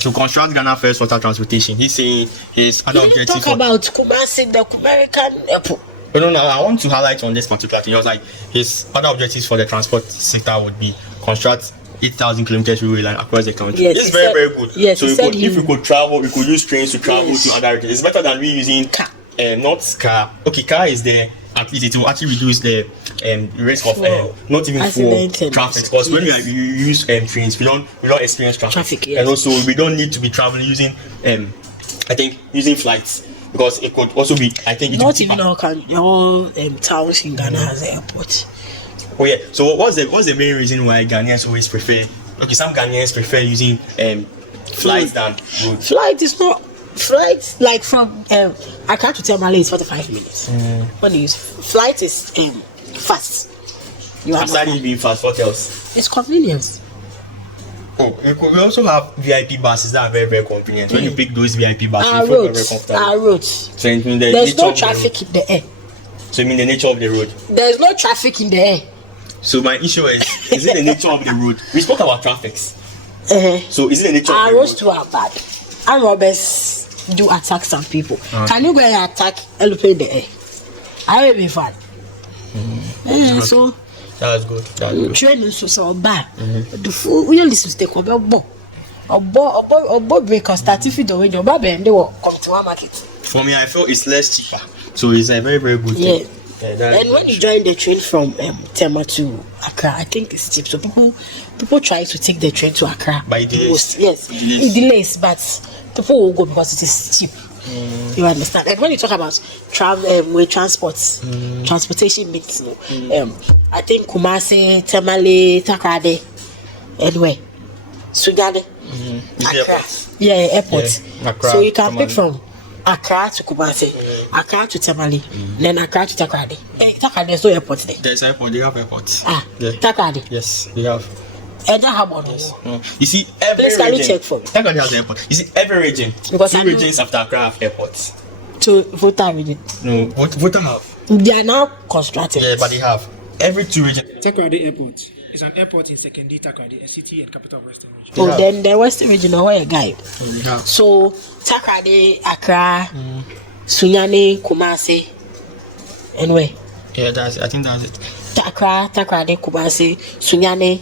To construct Ghana first water transportation, he's saying his other objective. Talk about Kumasi, the American airport. No, I want to highlight on this particular thing. He was like, his other objectives for the transport sector would be construct 8,000 kilometers railway line across the country. Yes, it's very, very good. Yes, so if we could travel, we could use trains to travel to other regions. It's better than we using car. Not car. Okay, car is there. At least it will actually reduce the risk of not even for traffic. Because when we use trains, we don't experience traffic. And also we don't need to be traveling using I think using flights. Because it could also be, I think not even all towns in Ghana has an airport. Oh yeah. So what's the main reason why Ghanaians always prefer? Okay, some Ghanaians prefer using flights than road. Flights like from Accra to Tamale is 45 minutes. When you use flight is fast. You aside it being fast, what else? It's convenience. Oh, we also have VIP buses that are very, very convenient. When you pick those VIP buses, you feel very comfortable. Our roads. So it means there's no traffic in the air. So you mean the nature of the road? There's no traffic in the air. So my issue is it the nature of the road? We spoke about traffic. So is it the nature of the road? Our roads too are bad. Our robbers do attack some people. Can you go and attack LP in the air? I will be fine. So that's good. Training so bad. The fool we only take over or break or start if you don't win your baby and they will come to our market. For me, I feel it's less cheaper. So it's a very, very good thing. And when you join the train from Tema to Accra, I think it's cheap. So people try to take the train to Accra. But it delays. It delays, but people will go because it is cheap. You understand? And when you talk about transportation mix, I think Kumasi, Tamale, Takrade, anyway, Sugade, Accra. Airport. Accra, so you can pick from Accra to Kumasi, Accra to Tamale, then Accra to Takrade. Takrade, there's no airport there. There's airport, they have airports. Takrade. Yes, they have. You see, every Please, can you region. check for me? Takrady has airport. You see, every region. Because 2 regions after Accra have airports. To Volta region. No, Volta have. They are now constructed. Yeah, but they have. Every 2 regions. Takrady Airport is an airport in Secondary Takrady, a city and capital of Western Region. Oh, then the Western region, where a guide. Yeah. So Takrady, Accra, Sunyani, Kumasi, and where? Yeah, I think that's it. Takrady, Kumasi, Sunyani,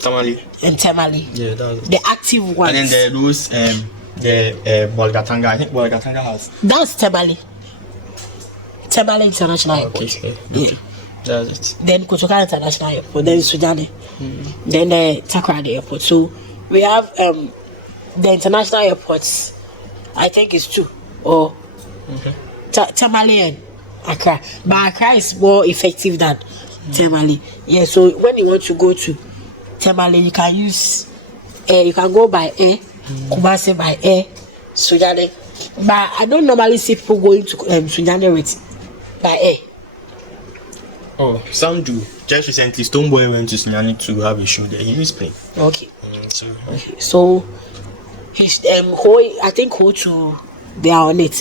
Tamale. and Tamale. Yeah, that's it. The active ones. And then those the Bolgatanga. I think Bolgatanga has. That's Tamale. Tamale International Airport. Okay. Yeah. That's it. Then Kotoka International Airport. Then Sunyani. Then the Takrady Airport. So we have the international airports. I think it's 2 or Tamale and Accra. But Accra is more effective than Tamale. Yeah, so when you want to go to Tamale, you can use you can go by air, Kumasi by air, Sunyani. But I don't normally see people going to Sunyani with by air. Oh, some do. Just recently, Stoneboy went to Sunyani to have a show there. He was playing. Okay. So his I think who to they are on it.